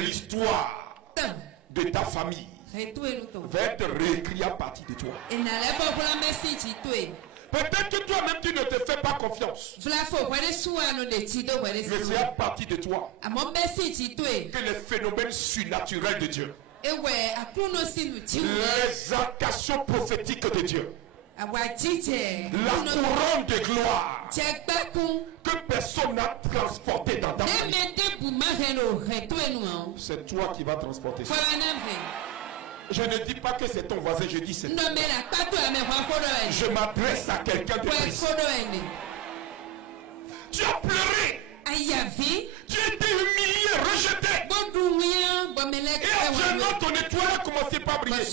l'histoire de ta famille va être réécrite à partir de toi. Peut-être que toi-même tu ne te fais pas confiance. Mais c'est à partir de toi que les phénomènes surnaturels de Dieu, les actions prophétiques de Dieu, la couronne de gloire que personne n'a transporté dans ta vie, c'est toi qui vas transporter ça. Je ne dis pas que c'est ton voisin, je dis c'est toi. Je m'adresse à quelqu'un de précis. Tu as pleuré. Tu as été humilié, rejeté. Et actuellement ton étoile a commencé par briller. Et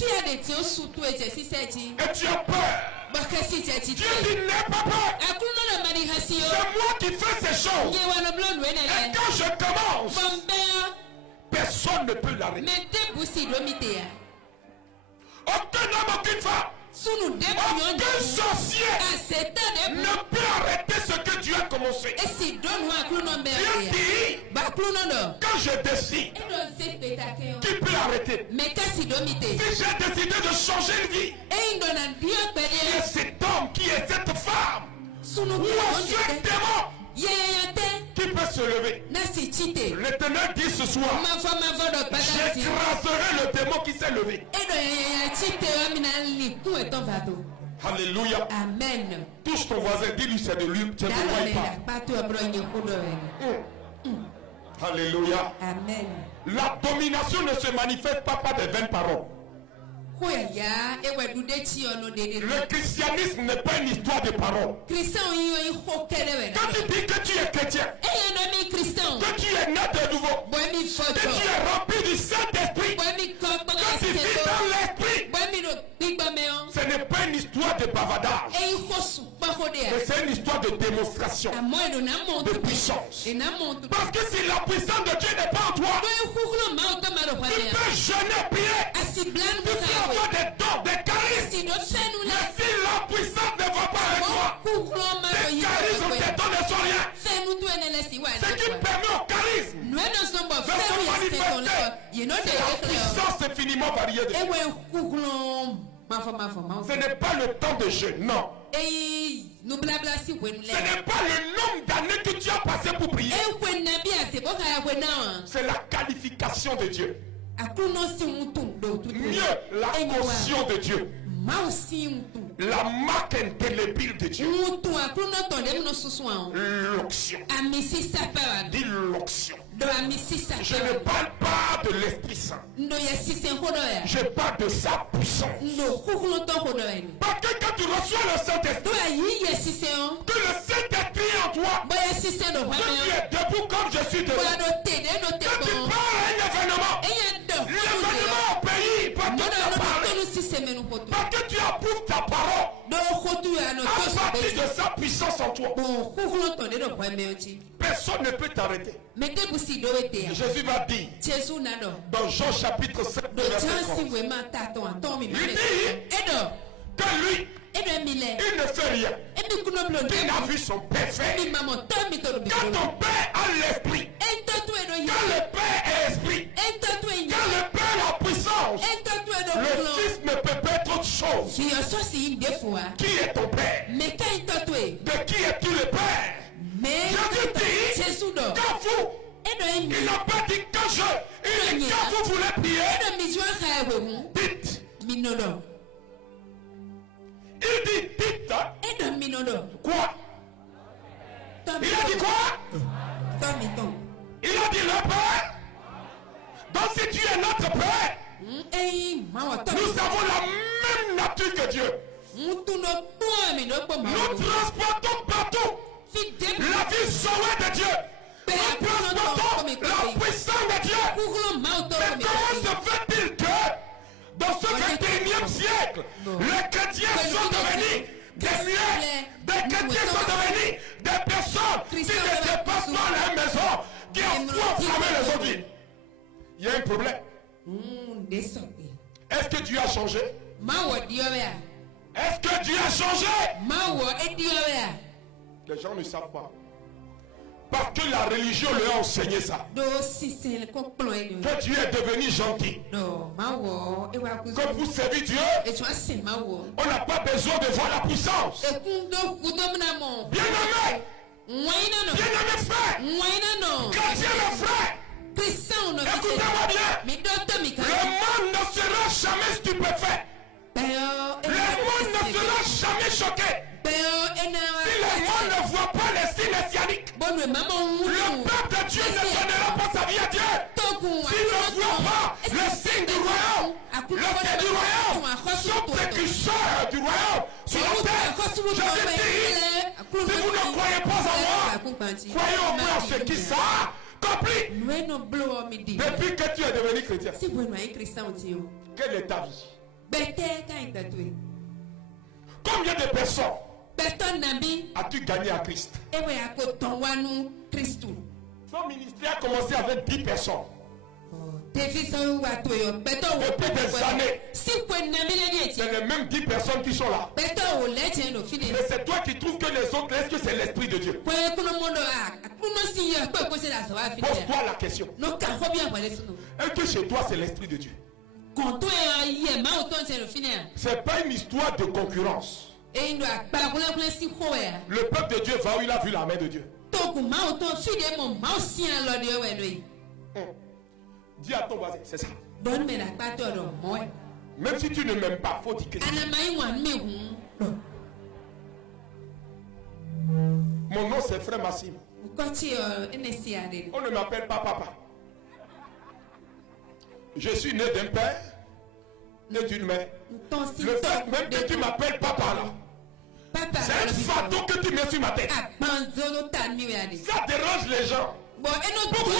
tu as peur. Tu as dit n'aie pas peur. C'est moi qui fais ces choses. Et quand je commence, personne ne peut l'arrêter. Aucun homme, aucune femme, aucun sorcier ne peut arrêter ce que Dieu a commencé. Dieu dit, quand je décide, qui peut arrêter? Si j'ai décidé de changer de vie, qui est cet homme, qui est cette femme, ou ce démon qui peut se lever? L'Éternel dit ce soir, j'écraserai le démon qui s'est levé. Alléluia. Amen. Touche ton voisin, dis-lui c'est de lui, c'est de moi il parle. Alléluia. Amen. La domination ne se manifeste pas par des vaines paroles. Le christianisme n'est pas une histoire de paroles. Quand tu dis que tu es chrétien, que tu es né de nouveau, que tu es rempli du Saint-Esprit, que tu vis dans l'esprit, ce n'est pas une histoire de bavardage, mais c'est une histoire de démonstration, de puissance. Parce que si la puissance de Dieu n'est pas en toi, tu peux jeûner, prier, tu peux avoir des dons, des charismes. Mais si la puissance ne va pas avec toi, tes charismes, tes dons ne sont rien. Ce qui permet au charisme de se manifester, c'est la puissance infiniment variée de Dieu. Ce n'est pas le temps de jeûne, non. Ce n'est pas le nombre d'années que tu as passé pour prier. C'est la qualification de Dieu. Mieux, la caution de Dieu. La marque indélébile de Dieu. L'onction. Dis l'onction. Je ne parle pas de l'Esprit Saint. Je parle de sa puissance. Parce que quand tu reçois le Saint-Esprit, que le Saint-Esprit en toi, que tu es debout comme je suis debout, que tu parles à un événement, l'événement au pays peut te parler. Parce que tu approuves ta parole à partir de sa puissance en toi. Personne ne peut t'arrêter. Jésus va dire dans Jean chapitre 7 verset 30, il dit que lui, il ne fait rien. Il a vu son Père faire. Quand ton Père a l'esprit, quand le Père est esprit, quand le Père a la puissance, le Fils ne peut pas être autre chose. Qui est ton Père? De qui es-tu le Père? Jésus dit, quand vous, il n'a pas dit quand je, il dit quand vous voulez prier, dites. Il dit dites. Quoi? Il a dit quoi? Il a dit le Père. Donc si tu es notre Père, nous avons la même nature que Dieu. Nous transportons partout la vie sauvée de Dieu. Nous transportons la puissance de Dieu. Mais comment se fait-il que dans ce 21e siècle, les chrétiens sont devenus des muets, des chrétiens sont devenus des personnes qui ne dépassent pas la maison, qui ont frappé les autres? Il y a un problème. Est-ce que Dieu a changé? Est-ce que Dieu a changé? Les gens ne savent pas. Parce que la religion lui a enseigné ça. Que Dieu est devenu gentil. Comme vous servez Dieu, on n'a pas besoin de voir la puissance. Bien-aimé. Bien-aimé frère. Chrétien le frère. Écoutez-moi bien. Le monde ne sera jamais stupéfait. Le monde ne sera jamais choqué. Si le monde ne voit pas les signes messianiques, le peuple de Dieu ne donnera pas sa vie à Dieu. S'il ne voit pas le signe du royaume, le fait du royaume, son précurseur du royaume sur la terre, je vais dire, si vous ne croyez pas en moi, croyez au moins en ce qui sera accompli. Depuis que tu es devenu chrétien, quelle est ta vie? Combien de personnes as-tu gagné à Christ? Son ministère a commencé avec 10 personnes. Depuis des années, c'est les mêmes 10 personnes qui sont là. Mais c'est toi qui trouves que les autres, est-ce que c'est l'Esprit de Dieu? Pose-toi la question. Est-ce que chez toi c'est l'Esprit de Dieu? C'est pas une histoire de concurrence. Le peuple de Dieu va où il a vu la main de Dieu. Dis à ton voisin, c'est ça. Même si tu ne m'aimes pas, faut dire que mon nom c'est Frère Massime. On ne m'appelle pas papa. Je suis né d'un père, né d'une mère. Le fait même que tu m'appelles papa là, c'est un fardeau que tu mets sur ma tête. Ça dérange les gens. Pourquoi?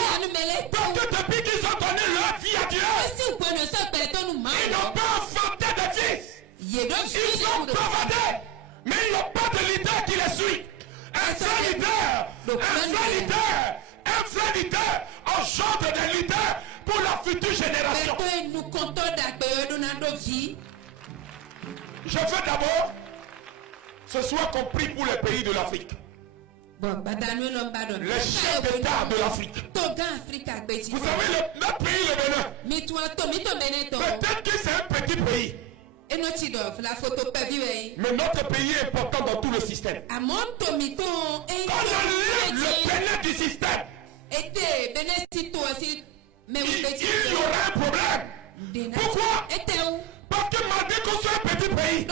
Parce que depuis qu'ils ont donné leur vie à Dieu, ils n'ont pas enfanté de fils. Ils ont provadé, mais ils n'ont pas de leader qui les suit. Un vrai leader engendre des leaders pour la future génération. Je veux d'abord ce soit compris pour les pays de l'Afrique. Les chefs d'État de l'Afrique. Vous savez, notre pays, le Bénin, peut-être que c'est un petit pays. Mais notre pays est important dans tout le système. Quand on enlève le Bénin du système, il y aura un problème. Pourquoi? Parce que malgré qu'on soit un petit pays,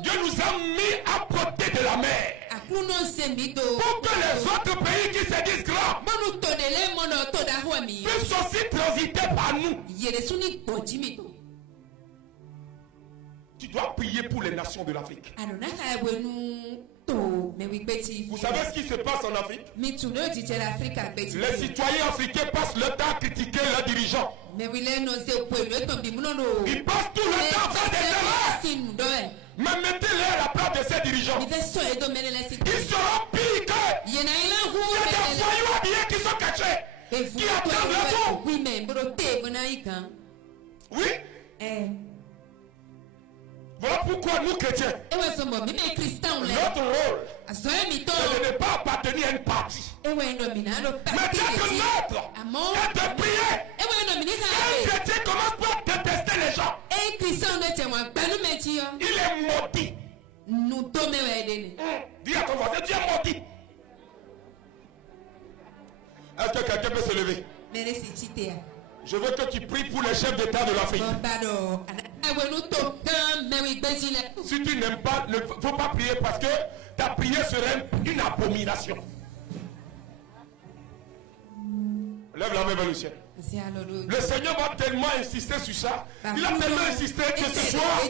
Dieu nous a mis à côté de la mer. Pour que les autres pays qui se disent grands puissent aussi transiter par nous. Tu dois prier pour les nations de l'Afrique. Vous savez ce qui se passe en Afrique? Les citoyens africains passent le temps à critiquer leurs dirigeants. Ils passent tout le temps à faire des erreurs. Mais mettez-les à la place de ces dirigeants. Ils seront pires que. Il y a des voyous habillés qui sont cachés. Qui attendent le tour. Oui. Voilà pourquoi nous chrétiens, notre rôle, c'est de ne pas appartenir à une partie. Mais d'être neutre et de prier. Un chrétien commence par détester les gens. Il est maudit. Dis à ton voisin, tu es maudit. Est-ce que quelqu'un peut se lever? Je veux que tu pries pour les chefs d'État de l'Afrique. Si tu n'aimes pas, il ne faut pas prier parce que ta prière serait une abomination. Lève la main vers le ciel. Le Seigneur va tellement insister sur ça. Il a tellement insisté que ce soir,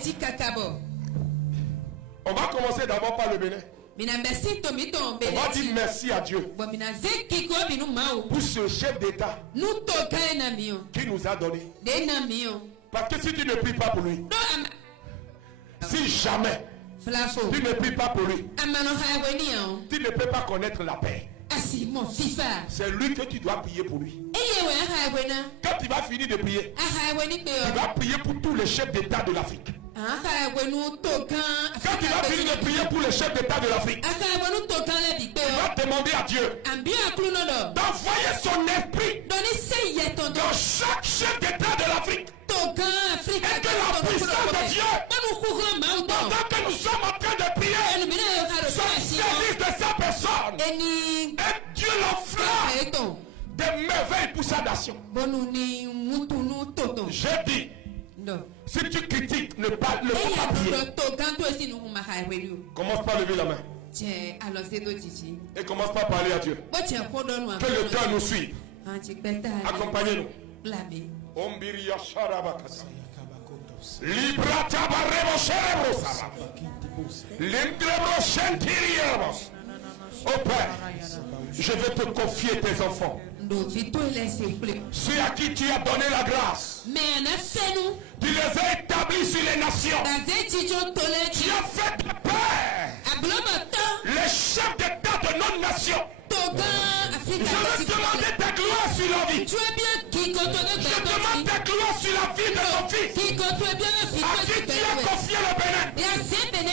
on va commencer d'abord par le Bénin. On va dire merci à Dieu pour ce chef d'État qui nous a donné. Parce que si tu ne pries pas pour lui, si jamais tu ne pries pas pour lui, tu ne peux pas connaître la paix. C'est lui que tu dois prier pour lui. Quand tu vas finir de prier, tu vas prier pour tous les chefs d'État de l'Afrique. Quand il va finir de prier pour le chef d'État de l'Afrique, il va demander à Dieu d'envoyer son esprit dans chaque chef d'État de l'Afrique. Et que la puissance de Dieu, pendant que nous sommes en train de prier, soit service de sa personne. Et Dieu l'enflamme des merveilles pour sa nation. J'ai dit, si tu critiques, ne pas le prier. Commence par lever la main. Et commence par parler à Dieu. Que le cœur nous suive. Accompagnez-nous. Ombiria Sharabakasa. Libra Tabaremo Cerebros. L'Indrebro Chentiriamos. Oh Père, je vais te confier tes enfants. Ceux à qui tu as donné la grâce. Tu les as établis sur les nations. Tu as fait de paix les chefs d'État de notre nation. Je vais demander ta gloire sur la vie. Je demande ta gloire sur la vie de ton fils. À qui tu as confié le Bénin.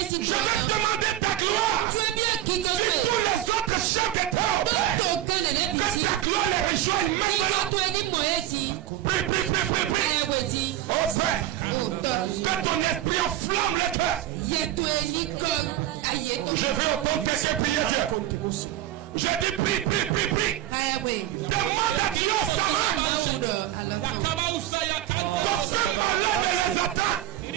Je vais demander ta gloire sur tous les autres chefs d'État. Que ta gloire les rejoigne maintenant. Prie, prie, prie, prie, prie. Oh Père, que ton esprit enflamme le cœur. Je vais entendre quelqu'un prier Dieu. Je dis prie, prie, prie, prie. Demande à Dieu sa main. Quand ce malade les atteint, oh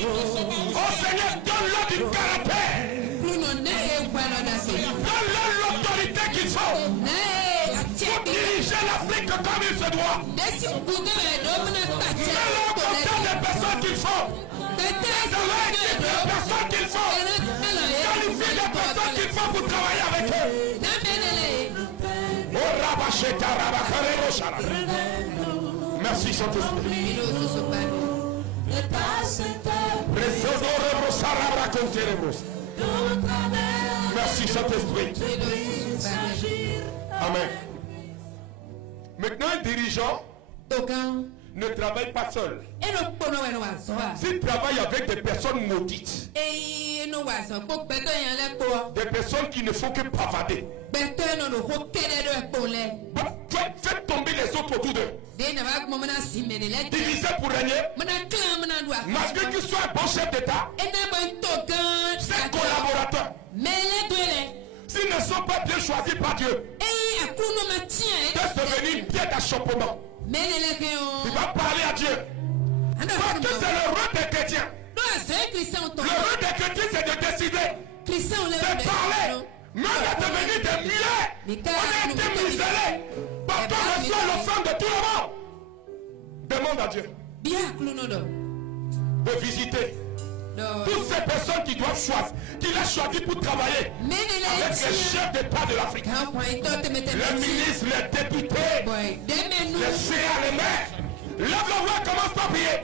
Seigneur, donne-leur du caractère. Donne-leur l'autorité qu'il faut pour diriger l'Afrique comme il se doit. Mets-leur au contact des personnes qu'il faut. Qualifie des personnes qu'il faut. Qualifie des personnes qu'il faut pour travailler avec eux. Merci Saint-Esprit. Merci Saint-Esprit. Amen. Maintenant, un dirigeant ne travaille pas seul. S'il travaille avec des personnes maudites, des personnes qui ne font que pavader, faites tomber les autres autour d'eux. Diviser pour régner. Malgré qu'il soit un bon chef d'État, ses collaborateurs, s'ils ne sont pas bien choisis par Dieu, peuvent devenir pied d'achoppement. Tu vas parler à Dieu. Parce que c'est le rôle des chrétiens. Le rôle des chrétiens, c'est de décider, de parler, même de devenir des muets. On a été muselés. Parce qu'on reçoit l'offrande de tout le monde. Demande à Dieu de visiter toutes ces personnes qui doivent choisir, qu'il a choisi pour travailler avec les chefs d'État de l'Afrique, les ministres, les députés, les CA, les maires. Lève la voix, commence par prier.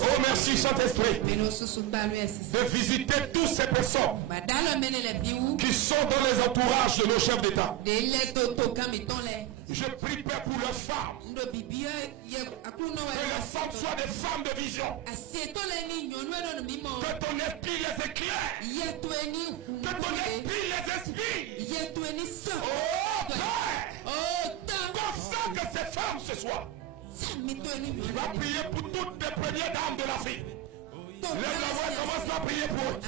Oh merci Saint-Esprit de visiter tous ces personnes qui sont dans les entourages de nos chefs d'État. Je prie Père pour leurs femmes. Que leurs femmes soient des femmes de vision. Que ton esprit les éclaire. Que ton esprit les inspire. Oh Père, consacre ces femmes ce soir. Tu vas prier pour toutes les premières dames de l'Afrique. Lève la voix, commence à prier pour eux. Oh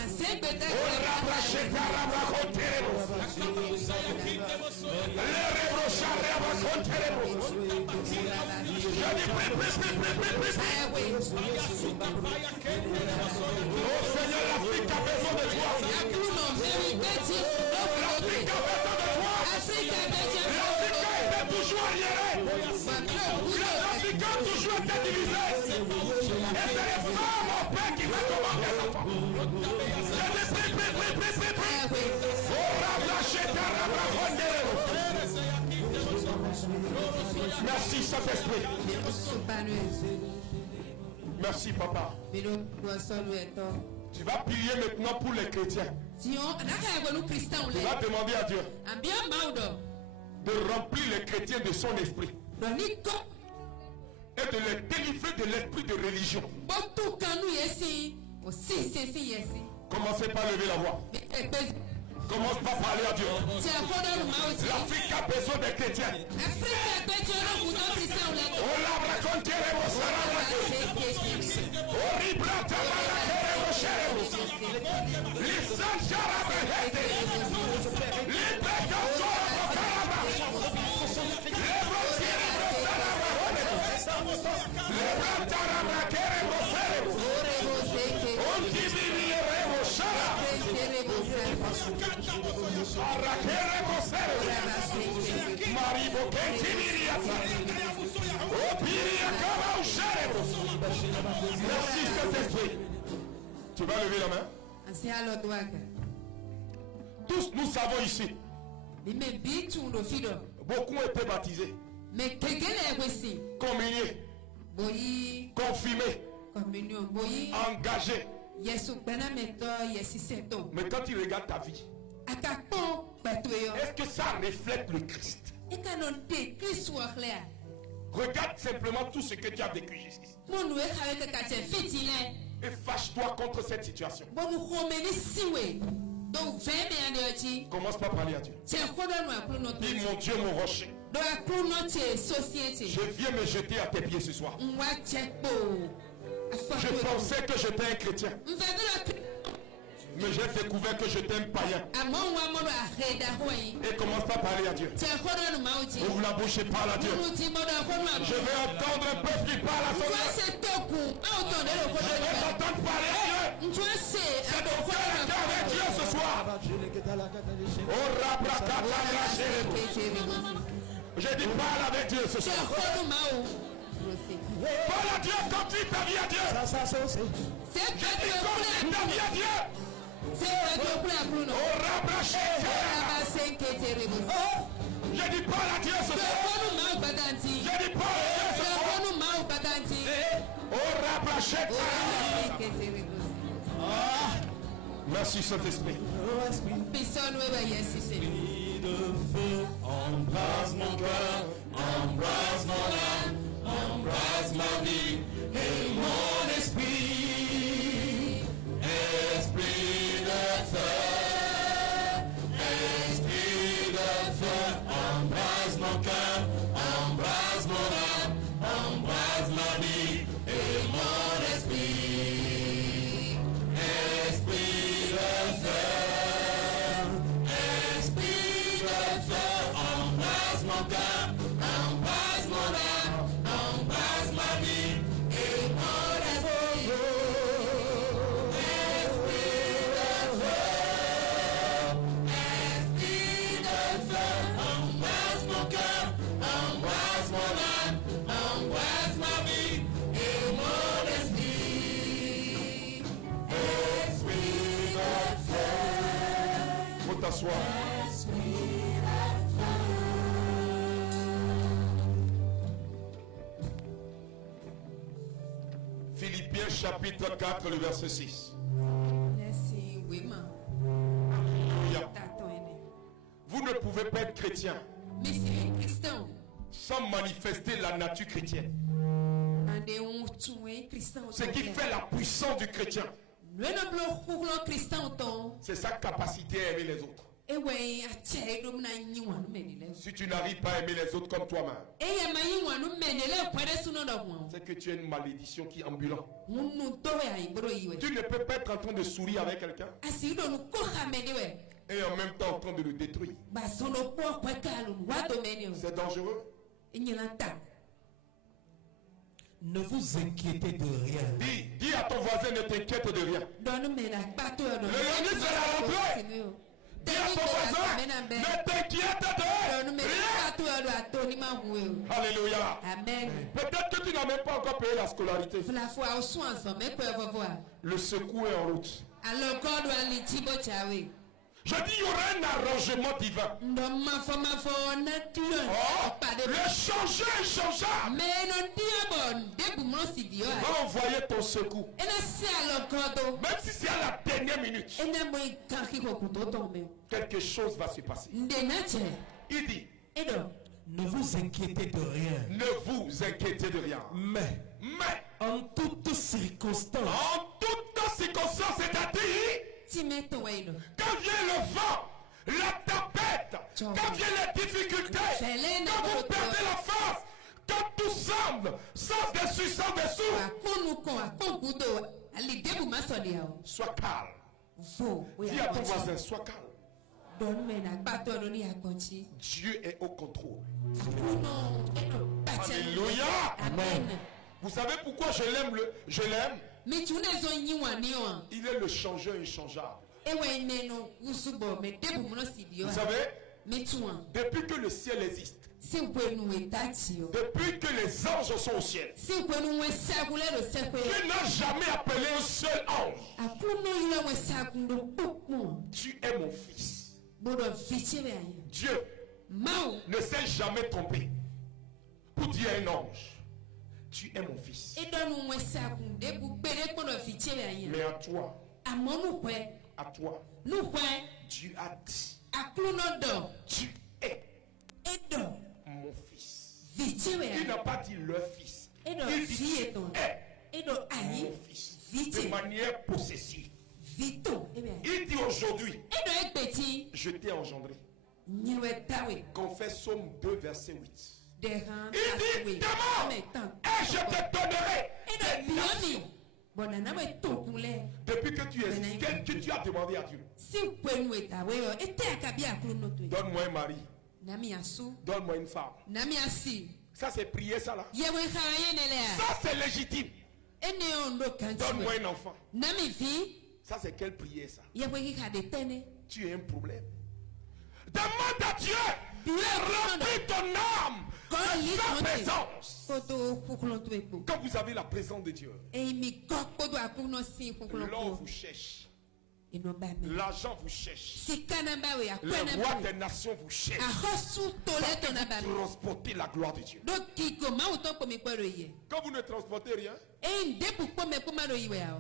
Seigneur, l'Afrique a besoin de toi. L'Afrique a besoin de toi. L'Afrique a été bourgeois arriérés. Les trafiquants toujours été divisés. Et c'est les femmes, mon père, qui va commander les enfants. Merci Saint-Esprit. Merci papa. Tu vas prier maintenant pour les chrétiens. Tu vas demander à Dieu de remplir les chrétiens de son esprit et de les délivrer de l'esprit de religion. Commencez par lever la voix. Commence par parler à Dieu. L'Afrique a besoin des chrétiens. Merci Saint-Esprit. Tu vas lever la main. Tous nous savons ici. Beaucoup ont été baptisés, communiés, confirmés, engagés. Mais quand tu regardes ta vie, est-ce que ça reflète le Christ? Regarde simplement tout ce que tu as vécu jusqu'ici. Et fâche-toi contre cette situation. Commence par parler à Dieu. Dis mon Dieu, mon rocher. Je viens me jeter à tes pieds ce soir. Je pensais que j'étais un chrétien. Mais j'ai découvert que j'étais un païen. Et commence par parler à Dieu. Ouvre la bouche et parle à Dieu. Je vais entendre un peuple qui parle à son Dieu. Je vais t'entendre parler à Dieu. C'est ton frère avec Dieu ce soir. Je dis parle avec Dieu ce soir. Parle à Dieu comme tu ta vie à Dieu. Je dis comme ta vie à Dieu. Je dis parle à Dieu ce soir. Je dis parle à Dieu ce soir. Merci Saint-Esprit. Embrasse mon cœur, embrasse mon âme, embrasse ma vie et mon esprit. Esprit de feu, embrasse mon cœur, embrasse mon âme, embrasse ma vie et mon esprit. Esprit de feu, embrasse mon cœur, embrasse mon âme, embrasse ma vie et mon esprit. Esprit de feu, embrasse mon cœur, embrasse mon âme, embrasse ma vie et mon esprit. Esprit de feu. Faut t'asseoir. Philippiens chapitre 4, le verset 6. Vous ne pouvez pas être chrétien sans manifester la nature chrétienne. Ce qui fait la puissance du chrétien, c'est sa capacité à aimer les autres. Si tu n'arrives pas à aimer les autres comme toi-même, c'est que tu as une malédiction qui est ambulante. Tu ne peux pas être en train de sourire avec quelqu'un et en même temps en train de le détruire. C'est dangereux. Ne vous inquiétez de rien. Dis à ton voisin, ne t'inquiète de rien. Le lundi, c'est la rentrée. Dis à ton voisin, ne t'inquiète de rien. Alléluia. Amen. Peut-être que tu n'as même pas encore payé la scolarité. Le secours est en route. Je dis, il y aura un arrangement divin. Oh, le changer est changeable. Va envoyer ton secours. Même si c'est à la dernière minute. Quelque chose va se passer. Il dit, ne vous inquiétez de rien. ne vous inquiétez de rien. Mais en toutes circonstances, c'est-à-dire, quand vient le vent, la tempête, quand viennent les difficultés, quand vous perdez la face, quand tout semble sans dessus, sois calme. Dis à ton voisin, sois calme. Dieu est au contrôle. Alléluia. Amen. Vous savez pourquoi je l'aime? Il est le changeur inchangeable. Vous savez, depuis que le ciel existe, depuis que les anges sont au ciel, Dieu n'a jamais appelé un seul ange. Tu es mon fils. Dieu ne s'est jamais trompé pour dire à un ange, tu es mon fils. Mais à toi, Dieu a dit, tu es mon fils. Il n'a pas dit leur fils. Il dit mon fils. De manière possessive. Il dit aujourd'hui, je t'ai engendré. Confesse Psaume 2 verset 8. Il dit, demande et je te donnerai des nations. Depuis que tu existes, qu'est-ce que tu as demandé à Dieu? Donne-moi un mari. Donne-moi une femme. Ça c'est prier ça là. Ça c'est légitime. Donne-moi un enfant. Ça c'est quelle prière ça? Tu as un problème. Demande à Dieu de remplir ton âme de sa présence. Quand vous avez la présence de Dieu, l'or vous cherche. L'argent vous cherche. Le roi des nations vous cherche. Transporter la gloire de Dieu. Quand vous ne transportez rien,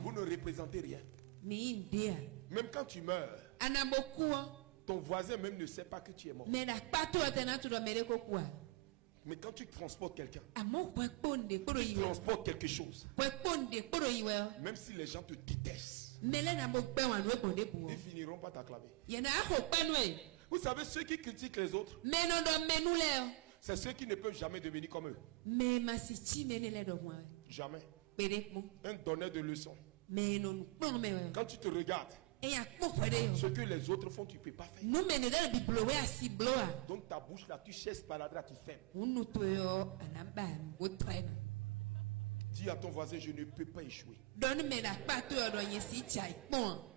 vous ne représentez rien. Même quand tu meurs, ton voisin même ne sait pas que tu es mort. Mais quand tu transportes quelqu'un, tu transportes quelque chose. Même si les gens te détestent, ils finiront par t'acclamer. Vous savez, ceux qui critiquent les autres, c'est ceux qui ne peuvent jamais devenir comme eux. Jamais. Un donneur de leçons. Quand tu te regardes, ce que les autres font, tu ne peux pas faire. Donc ta bouche là, tu cherches par là, tu fermes. Dis à ton voisin, je ne peux pas échouer.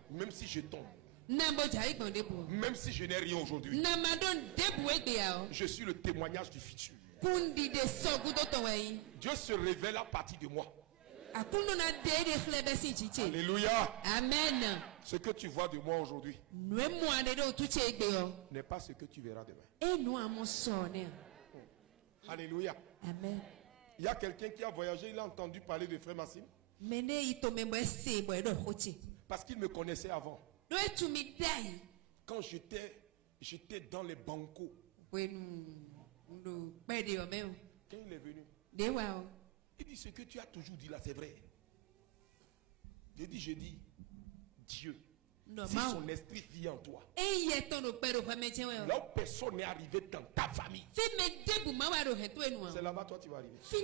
Même si je tombe. Même si je n'ai rien aujourd'hui. Je suis le témoignage du futur. Dieu se révèle à partir de moi. Alléluia. Amen. Ce que tu vois de moi aujourd'hui n'est pas ce que tu verras demain. Alléluia. Amen. Il y a quelqu'un qui a voyagé, il a entendu parler de Frère Massim. Parce qu'il me connaissait avant. Quand j'étais dans les bancos. Quand il est venu, il dit, ce que tu as toujours dit là, c'est vrai. Je dis, Dieu, si son esprit vit en toi, là où personne n'est arrivé dans ta famille, c'est là-bas toi tu vas arriver. Si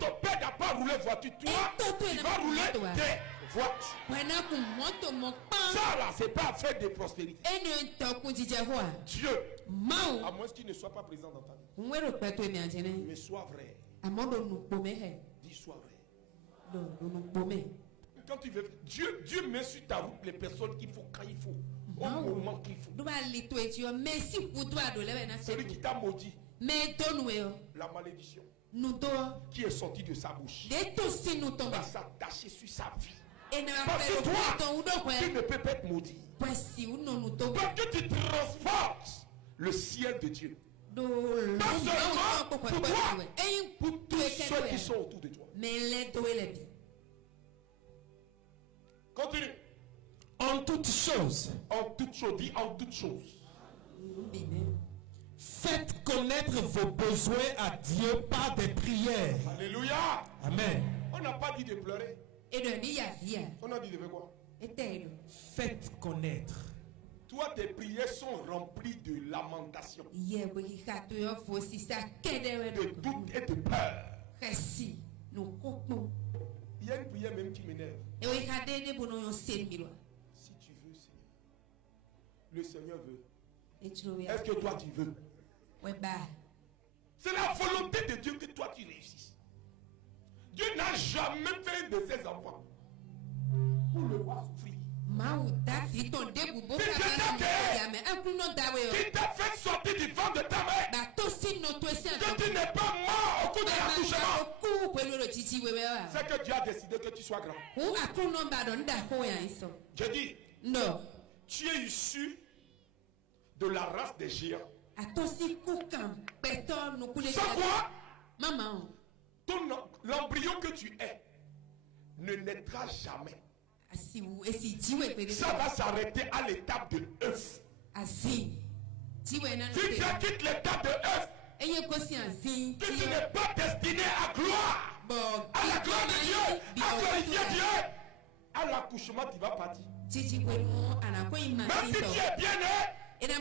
ton père n'a pas roulé voiture, toi, tu vas rouler des voitures. Ça là, c'est pas affaire de prospérité. Dieu, à moins qu'il ne soit pas présent dans ta vie, mais sois vrai. Dis sois vrai. Quand tu veux, Dieu met sur ta route les personnes qu'il faut quand il faut. au moment qu'il faut. Celui qui t'a maudit, la malédiction qui est sortie de sa bouche va s'attacher sur sa vie. Parce que toi, tu ne peux pas être maudit. Parce que tu transportes le ciel de Dieu. Non seulement pour toi, pour tous ceux qui sont autour de toi. Continue. En toutes choses. En toutes choses. Dis en toutes choses. Faites connaître vos besoins à Dieu par des prières. Alléluia. Amen. On n'a pas dit de pleurer. On a dit de faire quoi? Faites connaître. Toi, tes prières sont remplies de lamentation, de doute et de peur. Il y a une prière même qui m'énerve. Si tu veux, Seigneur. Le Seigneur veut. Est-ce que toi tu veux? C'est la volonté de Dieu que toi tu réussisses. Dieu n'a jamais fait de ses enfants pour le voir souffrir. Qui t'a fait sortir du ventre de ta mère, que tu n'es pas mort au cours de l'accouchement, c'est que Dieu a décidé que tu sois grand. Je dis, tu es issu de la race des géants. Sans quoi, l'embryon que tu es ne naîtra jamais. Ça va s'arrêter à l'étape de œuf. Si tu quittes l'étape de œuf, que tu n'es pas destiné à gloire, à la gloire de Dieu, à glorifier Dieu, à l'accouchement tu vas partir. Même si tu es bien né, il y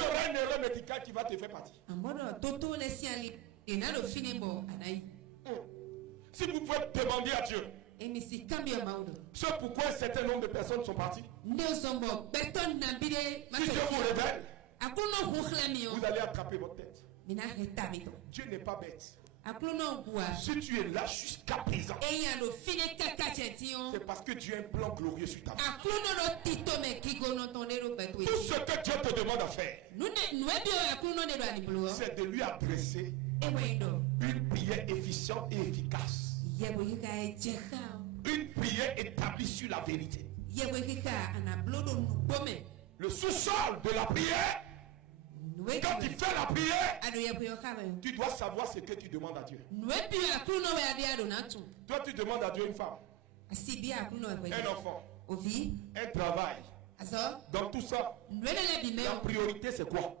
aura une erreur médicale qui va te faire partir. Si vous pouvez demander à Dieu, c'est pourquoi un certain nombre de personnes sont parties. Si Dieu vous révèle, vous allez attraper votre tête. Dieu n'est pas bête. Si tu es là jusqu'à présent, c'est parce que Dieu a un plan glorieux sur ta vie. Tout ce que Dieu te demande à faire, c'est de lui adresser une prière efficiente et efficace. Une prière établie sur la vérité. Le sous-sol de la prière, quand tu fais la prière, tu dois savoir ce que tu demandes à Dieu. Toi, tu demandes à Dieu une femme, un enfant, un travail. Dans tout ça, la priorité c'est quoi?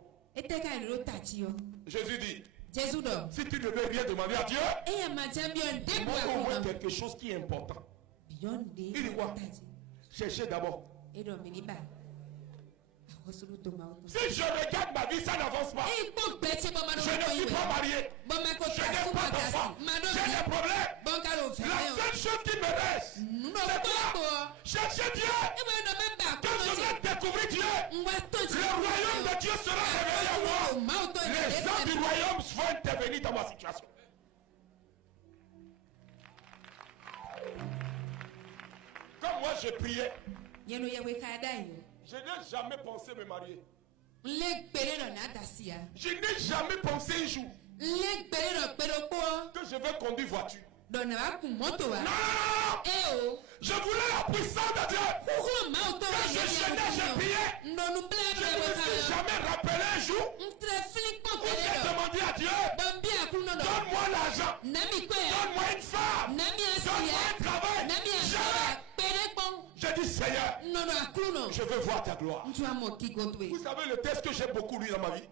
Jésus dit, si tu ne veux rien demander à Dieu, demande au moins quelque chose qui est important. Il dit quoi? Cherchez d'abord. Si je regarde ma vie, ça n'avance pas. Je ne suis pas marié. Je n'ai pas d'enfant. J'ai des problèmes. La seule chose qui me reste, c'est quoi? Chercher Dieu. Quand je vais découvrir Dieu, le royaume de Dieu sera révélé à moi. Les gens du royaume vont intervenir dans ma situation. Quand moi je priais, je n'ai jamais pensé me marier. Je n'ai jamais pensé un jour que je vais conduire voiture. Non, non, non. Je voulais la puissance de Dieu. Quand je chaînais, je priais. Je ne me suis jamais rappelé un jour où j'ai demandé à Dieu, donne-moi l'argent, donne-moi une femme, donne-moi un travail. J'ai dit, Seigneur, je veux voir ta gloire. Vous savez le texte que j'ai beaucoup lu dans ma vie?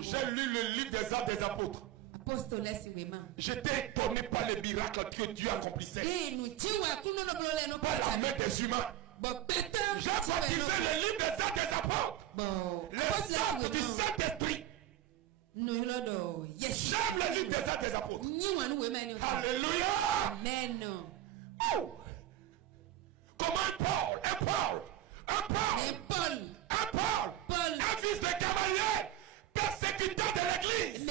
J'ai lu le livre des Actes des Apôtres. J'étais étonné par les miracles que Dieu accomplissait par la main des humains. J'ai baptisé le livre des Actes des Apôtres, les actes du Saint-Esprit. J'aime le livre des Actes des Apôtres. Alléluia. Amen. Oh. Comment un Paul, un fils de cavalier, persécuteur de l'église,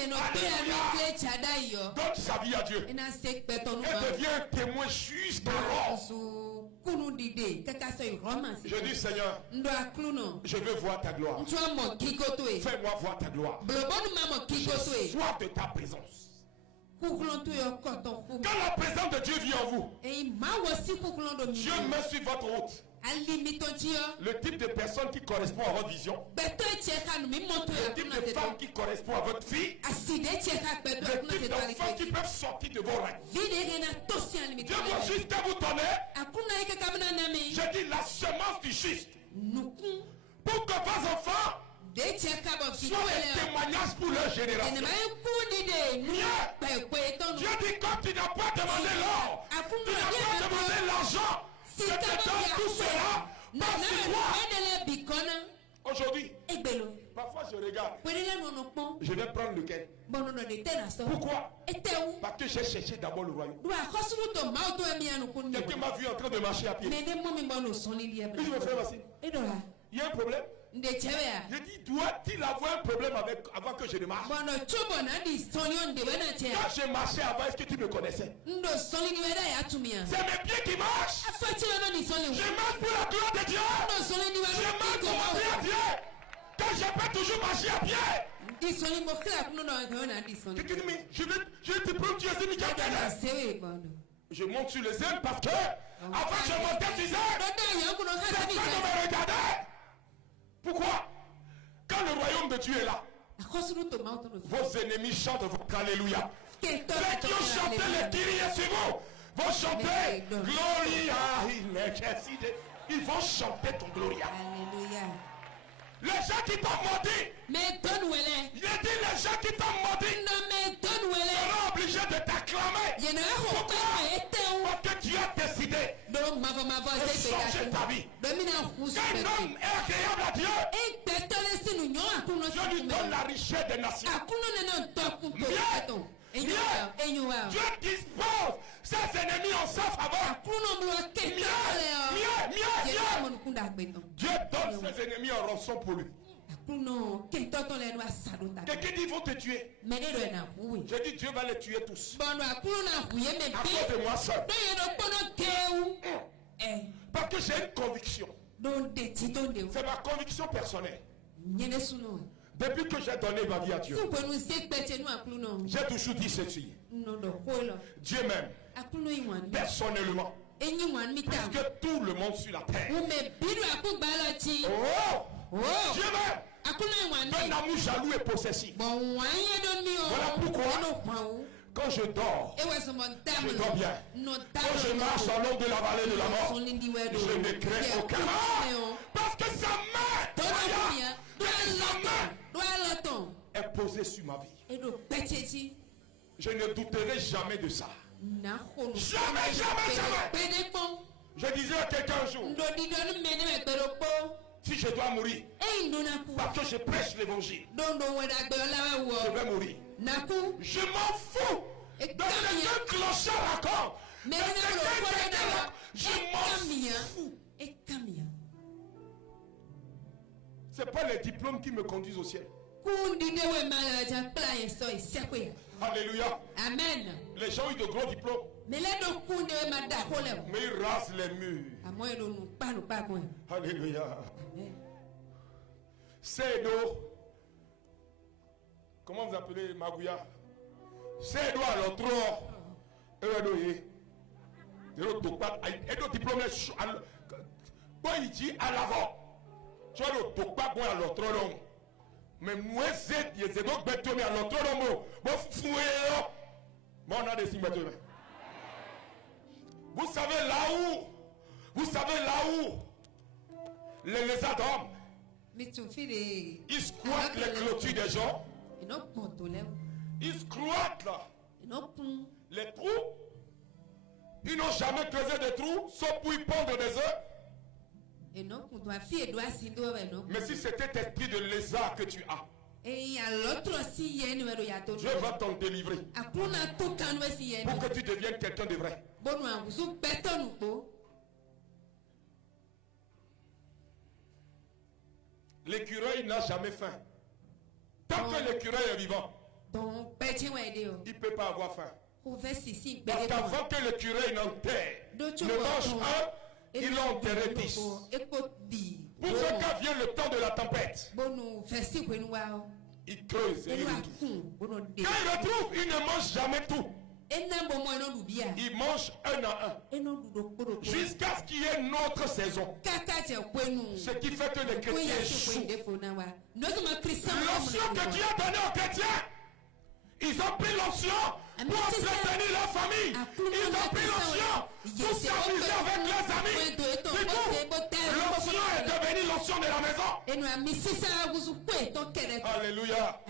donne sa vie à Dieu et devient un témoin jusqu'à Rome. Je dis Seigneur, je veux voir ta gloire. Fais-moi voir ta gloire. J'ai soif de ta présence. Quand la présence de Dieu vient en vous, Dieu met sur votre route le type de personne qui correspond à votre vision, le type de femme qui correspond à votre vie, le type d'enfants qui peuvent sortir de vos rêves. Dieu doit juste vous donner, je dis la semence du juste, pour que vos enfants soient des témoignages pour leur génération. Dieu dit quand tu n'as pas demandé l'or, tu n'as pas demandé l'argent, je te donne tout cela parce que toi. Aujourd'hui, parfois je regarde, je vais prendre lequel. Pourquoi? Parce que j'ai cherché d'abord le royaume. Quelqu'un m'a vu en train de marcher à pied. Il dit, mon frère Vassil, il y a un problème. Je dis, doit-il avoir un problème avant que je ne marche? Quand j'ai marché avant, est-ce que tu me connaissais? C'est mes pieds qui marchent. Je marche pour la gloire de Dieu. Je marche pour la gloire de Dieu. Quand je peux toujours marcher à pied. Je vais te prendre, tu es une. Je monte sur les ailes parce que avant je montais sur les ailes, personne ne me regardait. Pourquoi? Quand le royaume de Dieu est là, vos ennemis chantent votre alléluia. Ceux qui ont chanté les Kyrie sur vous vont chanter Gloria. Ils vont chanter ton Gloria. Alléluia. Les gens qui t'ont maudit, il a dit les gens qui t'ont maudit seront obligés de t'acclamer. Pourquoi? Parce que tu as décidé de changer ta vie. Quand un homme est agréable à Dieu, Dieu lui donne la richesse des nations. Dieu dispose ses ennemis en sa faveur. Mieux. Dieu donne ses ennemis en rançon pour lui. Quelqu'un dit ils vont te tuer. Je dis Dieu va les tuer tous. À cause de moi seul. Parce que j'ai une conviction. C'est ma conviction personnelle. Depuis que j'ai donné ma vie à Dieu, j'ai toujours dit ceci. Dieu m'aime personnellement, plus que tout le monde sur la terre. Dieu m'aime d'un amour jaloux et possessif. Voilà pourquoi quand je dors bien. Quand je marche dans l'ombre de la vallée de la mort, je ne crains aucun mal. Parce que sa main, est posée sur ma vie. Je ne douterai jamais de ça. Jamais. Je disais à quelqu'un un jour, si je dois mourir, parce que je prêche l'évangile, je vais mourir. Je m'en fous de ce que clochard raconte. Je m'en fous. Ce n'est pas les diplômes qui me conduisent au ciel. Alléluia. Amen. Les gens ont eu de gros diplômes, mais ils rasent les murs. Alléluia. Cédo, comment vous appelez Magouya? Cédo à l'autre, diplôme il dit à l'avant. Tu as le topa bon à l'autre homme. Mais moi c'est donc bête mais à l'autre homme. Bon foué. Bon on a des signes. Vous savez là où les lézards ils squattent les clôtures des gens. Ils squattent là. Les trous. Ils n'ont jamais creusé de trous sauf pour y pondre des œufs. Mais si c'était esprit de lézard que tu as, Dieu va t'en délivrer pour que tu deviennes quelqu'un de vrai. L'écureuil n'a jamais faim. Tant que l'écureuil est vivant, il ne peut pas avoir faim. Parce qu'avant que l'écureuil n'enterre, ne mange un, Ils l'ont enterré 10. Pour ce cas vient le temps de la tempête. Il creuse et il retrouve. Quand il retrouve, il ne mange jamais tout. Il mange un à un. Jusqu'à ce qu'il y ait une autre saison. Ce qui fait que les chrétiens échouent. L'onction que Dieu a donnée aux chrétiens, ils ont pris l'onction pour entretenir leur famille. Ils ont pris l'onction pour s'amuser avec leurs amis. Du coup, l'onction est devenue l'onction de la maison. Alléluia.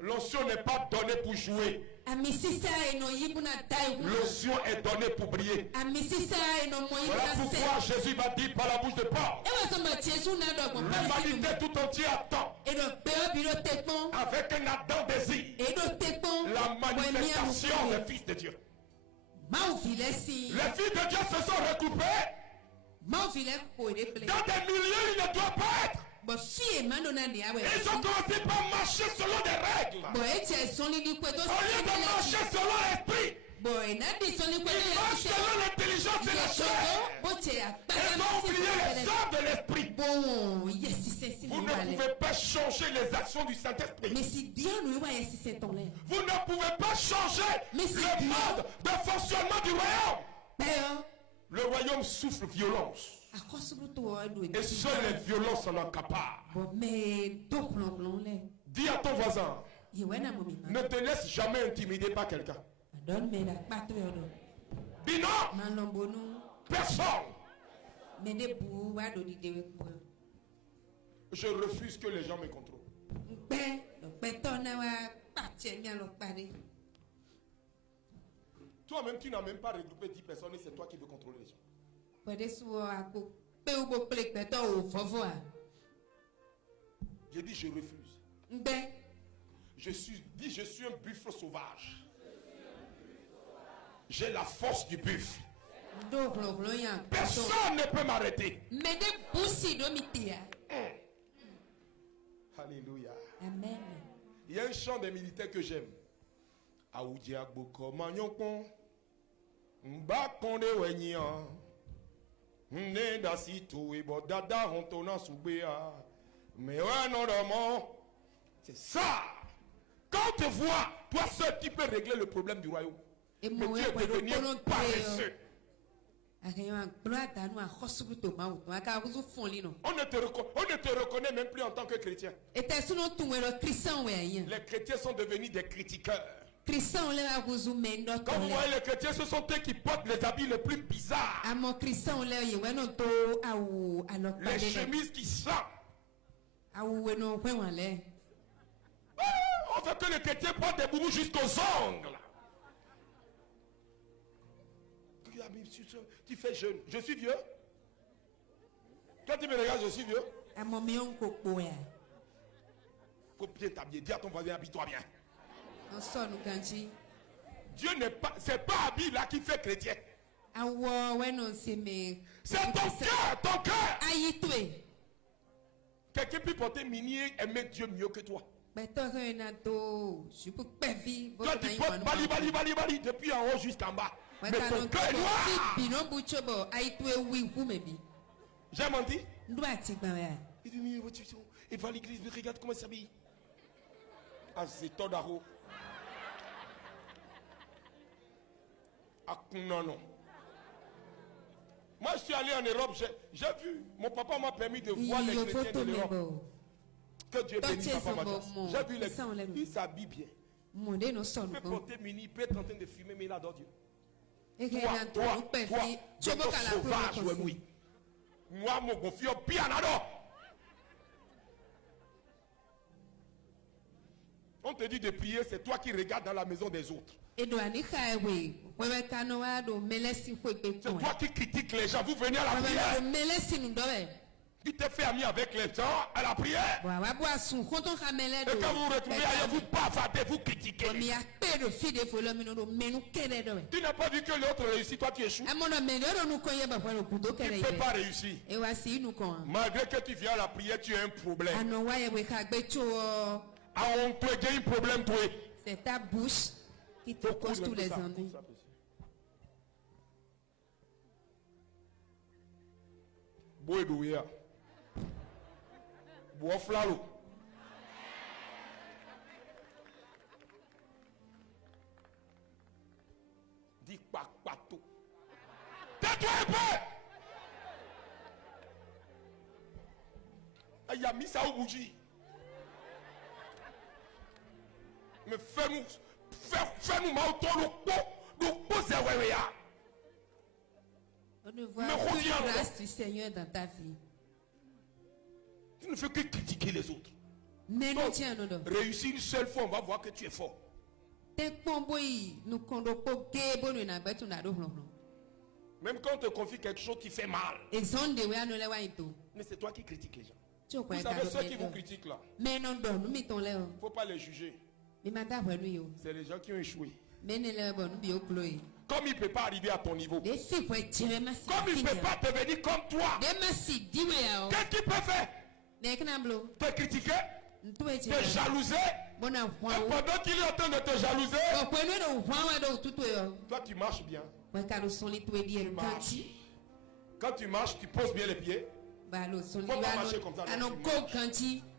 L'onction n'est pas donnée pour jouer. L'onction est donnée pour briller. Voilà pourquoi Jésus va dire par la bouche de Paul: l'humanité tout entière attend avec un ardent désir la manifestation des fils de Dieu. Les fils de Dieu se sont regroupés dans des milieux où ils ne doivent pas être. Ils ont commencé par marcher selon des règles. Au lieu de marcher selon l'esprit, ils marchent selon l'intelligence et la chair. Ils ont oublié les œuvres de l'esprit. Vous ne pouvez pas changer les actions du Saint-Esprit. Vous ne pouvez pas changer le mode de fonctionnement du royaume. Le royaume souffre violence. Et seuls les violences en sont capables. Dis à ton voisin: ne te laisse jamais intimider par quelqu'un. Dis non. Personne. Je refuse que les gens me contrôlent. Toi-même, tu n'as même pas regroupé 10 personnes et c'est toi qui veux contrôler les gens. J'ai dit je refuse. Je suis un buffle sauvage. J'ai la force du buffle. Personne ne peut m'arrêter. Alléluia. Amen. Il y a un chant des militaires que j'aime. C'est ça. Quand tu vois, toi seul tu peux régler le problème du royaume. Mais tu es devenu paresseux. On ne te reconnaît même plus en tant que chrétien. Les chrétiens sont devenus des critiqueurs. Quand vous voyez les chrétiens, ce sont eux qui portent les habits les plus bizarres. Les chemises qui sentent. On veut que les chrétiens portent des boubous jusqu'aux ongles. Tu fais jeune. Je suis vieux. Quand tu me regardes, je suis vieux. Faut bien t'habiller. Dis à ton voisin, habille-toi bien. Dieu n'est pas, c'est pas habillé là qui fait chrétien. C'est ton cœur. Quelqu'un peut porter mini et aimer Dieu mieux que toi. Toi tu portes bali depuis en haut jusqu'en bas. Mais ton cœur est noir. J'ai menti. Il dit, mais il va à l'église, mais regarde comment il s'habille. Ah, c'est Todaro. Ah, non. Moi, je suis allé en Europe, j'ai vu. Mon papa m'a permis de voir les chrétiens de l'Europe. Que Dieu bénisse papa Mathias. J'ai vu les. Ils s'habillent bien. Il peut porter mini, il peut être en train de fumer, mais il adore Dieu. Toi, sauvage, oui. Moi, mon confie au piano. On te dit de prier, c'est toi qui regardes dans la maison des autres. C'est toi qui critiques les gens. Vous venez à la prière. Tu t'es fait ami avec les gens à la prière. Et quand vous vous retrouvez ailleurs, vous bavardez, vous critiquez. Tu n'as pas vu que l'autre réussit, toi tu échoues. Tu ne peux pas réussir. Malgré que tu viens à la prière, tu as un problème. On te dit un problème, toi. C'est ta bouche qui te cause tous les ennuis. Boedouya. Boaflalo. Dis pas pato. Tais-toi un peu. Il a mis ça au bougie. Mais fais-nous mal au On ne voit plus la grâce du Seigneur dans ta vie. Tu ne fais que critiquer les autres. Mais donc, réussir une seule fois, on va voir que tu es fort. Même quand on te confie quelque chose qui fait mal. Mais c'est toi qui critiques les gens. Vous savez ceux qui vous critiquent là. Il ne faut pas les juger. C'est les gens qui ont échoué. Comme il ne peut pas arriver à ton niveau. Comme il ne peut pas devenir comme toi. Qu'est-ce qu'il peut faire? Te critiquer? Te jalouser? Et pendant qu'il est en train de te jalouser, toi tu marches bien. Tu marches. Quand tu marches, tu poses bien les pieds. Il ne faut pas marcher comme ça. Il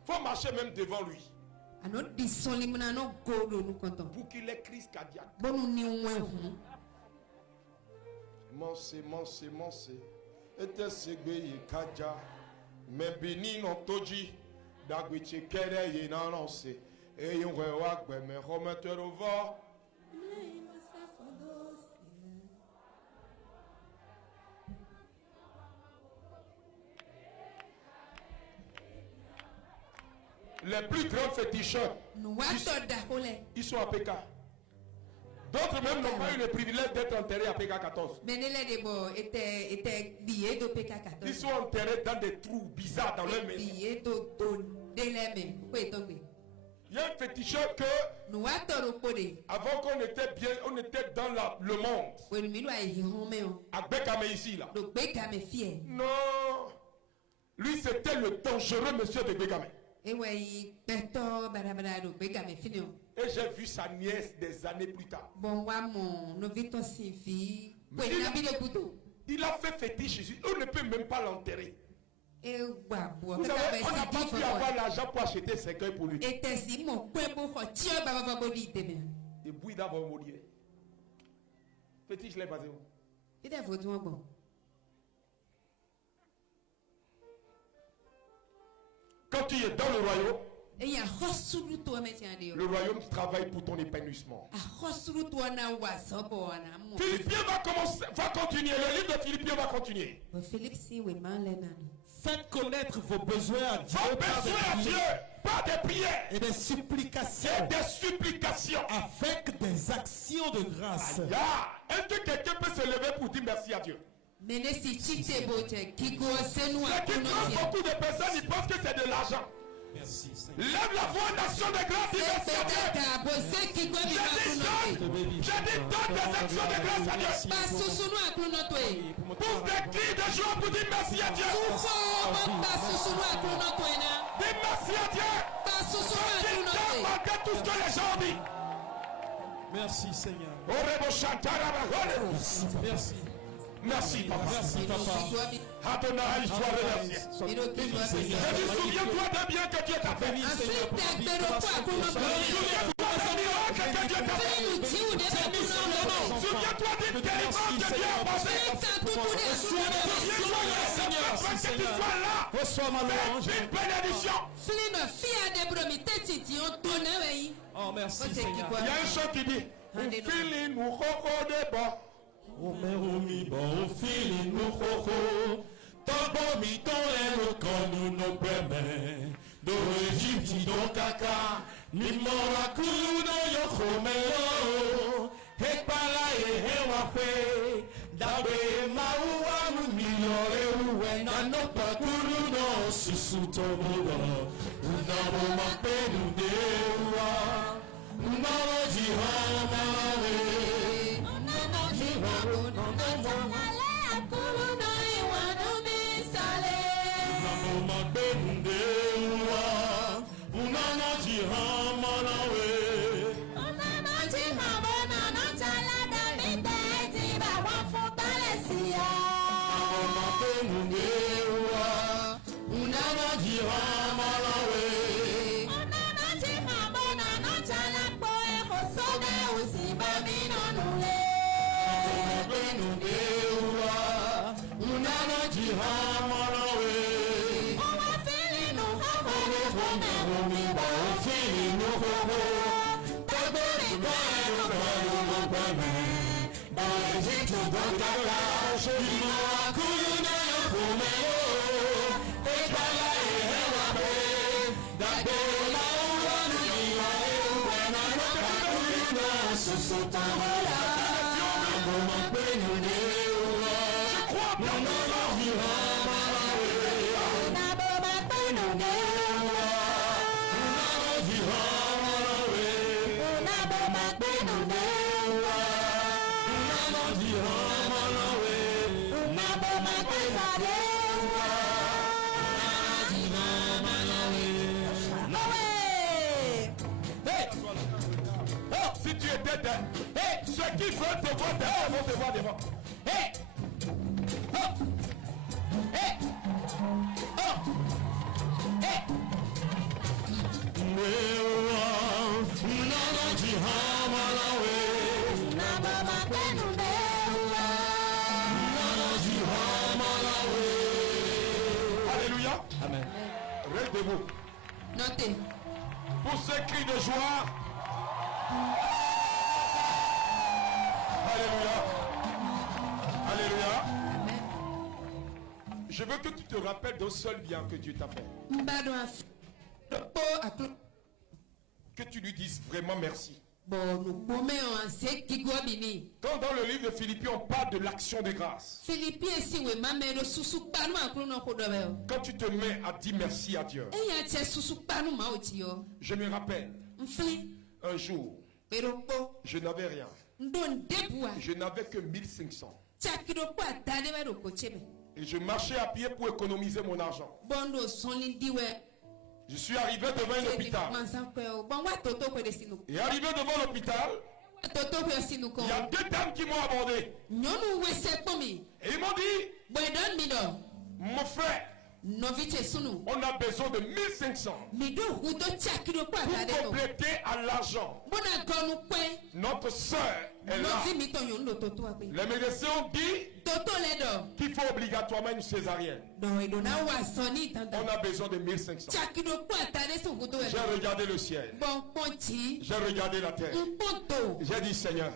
faut marcher même devant lui. Pour qu'il ait crise cardiaque. Monse. Ete segbe kaja. Me bini no toji. Dagwiche kere ye nanonse. E yonwe wakbe me remettre au vent. Les plus grands féticheurs, ils sont à PK. D'autres même n'ont pas eu le privilège d'être enterrés à PK 14. Ils sont enterrés dans des trous bizarres dans leur maison. Il y a un féticheur que, avant qu'on était bien, on était dans le monde. À Bekame ici là. Non. Lui c'était le dangereux monsieur de Bekame. Et j'ai vu sa nièce des années plus tard. Il a fait fétiche ici. On ne peut même pas l'enterrer. Vous savez, on n'a pas pu avoir l'argent pour acheter ses cercueils pour lui. Et bouille d'abord mourir. Fétiche l'est basé où? Quand tu es dans le royaume, le royaume travaille pour ton épanouissement. Philippiens va continuer. Le livre de Philippiens va continuer. Faites connaître vos besoins à Dieu. Vos besoins à Dieu, pas des prières. Et des supplications. Avec des actions de grâce. Est-ce que quelqu'un peut se lever pour dire merci à Dieu? Ce qui trompe beaucoup de personnes, ils pensent que c'est de l'argent. Merci, lève la voix, nation de grâce, dis merci à Dieu. J'ai dit donne des actions de grâce à Dieu. Pousse des cris de joie pour dire merci à Dieu. Dis merci à Dieu. Malgré tout ce que les gens disent. Merci Seigneur. Merci. Merci papa. Merci papa. Adonai, sois remercié. Je dis souviens-toi d'un bien que Dieu t'a fait. Souviens-toi d'un miracle que Dieu t'a fait. Souviens-toi d'une délivrance que Dieu a passé. Souviens-toi que tu sois là. Reçois ma louange. Une bénédiction. Oh merci Seigneur. Il y a un chant qui dit Fili nous koko débat. Omi bon fili nous koko. Tobo mi tole konu no peme. Do Egypte do kaka. Ni mora kulu no yokomeo. He pala e he wafe. Dabe maua muniyore uwe. Nano pakulu no susu tomogo. Unabo mapenu dewa. Unabo jihama we. Unabo jihama we. Ceux qui veulent te voir derrière vont te voir devant. Hey! Oh! Hey! Oh! Hey! Alléluia. Amen. Reste debout. Notez. Pour ce cri de joie. Alléluia. Alléluia. Je veux que tu te rappelles d'un seul bien que Dieu t'a fait. Que tu lui dises vraiment merci. Quand dans le livre de Philippiens, on parle de l'action de grâce. Quand tu te mets à dire merci à Dieu. Je me rappelle, un jour, je n'avais rien. Je n'avais que 1500. Et je marchais à pied pour économiser mon argent. Je suis arrivé devant un hôpital. Et arrivé devant l'hôpital, il y a deux dames qui m'ont abordé. Et ils m'ont dit, mon frère, on a besoin de 1500 pour compléter à l'argent. Notre soeur est là. Les médecins ont dit qu'il faut obligatoirement une césarienne. On a besoin de 1500. J'ai regardé le ciel. J'ai regardé la terre. J'ai dit, Seigneur,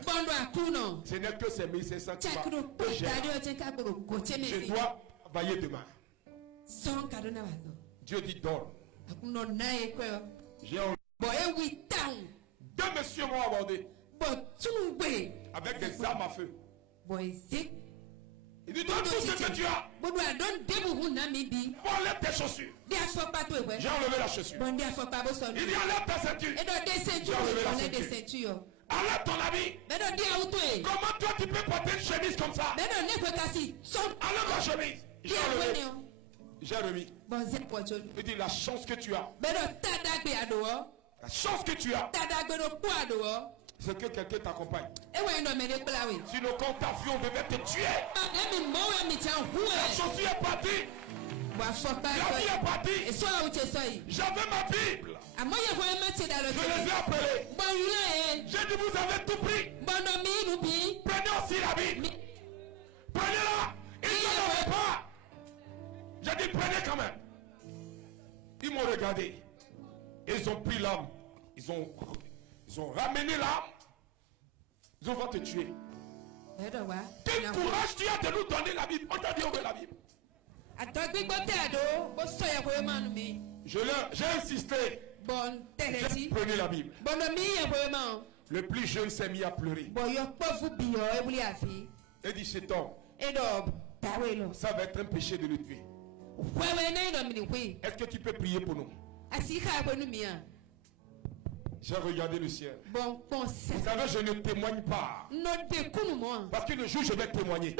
ce n'est que ces 1500 que j'ai. Je dois veiller demain. Dieu dit donne. J'ai envie. Deux messieurs m'ont abordé avec des armes à feu. Il dit donne tout ce que tu as. Enlève tes chaussures. J'ai enlevé la chaussure. Il dit enlève ta ceinture. J'ai enlevé la ceinture. Enlève ton habit. Comment toi tu peux porter une chemise comme ça? Enlève la chemise. J'ai enlevé. J'ai remis. Il dit la chance que tu as. La chance que tu as. C'est que quelqu'un t'accompagne. Sinon quand ta vie on devait te tuer. La chaussure est partie. La vie est partie. J'avais ma Bible. Je les ai appelés. J'ai dit vous avez tout pris. Prenez aussi la Bible. Prenez-la. Ils ne l'avaient pas. J'ai dit prenez quand même. Ils m'ont regardé. Ils ont pris l'arme. Ils ont ramené l'arme. Ils ont te tuer. Quel courage tu as de nous donner la Bible? On t'a dit où est la Bible? J'ai insisté. J'ai prenez la Bible. Le plus jeune s'est mis à pleurer. Il dit cet homme, ça va être un péché de le tuer. Est-ce que tu peux prier pour nous? J'ai regardé le ciel. Vous savez, je ne témoigne pas. Parce que le jour où je vais témoigner,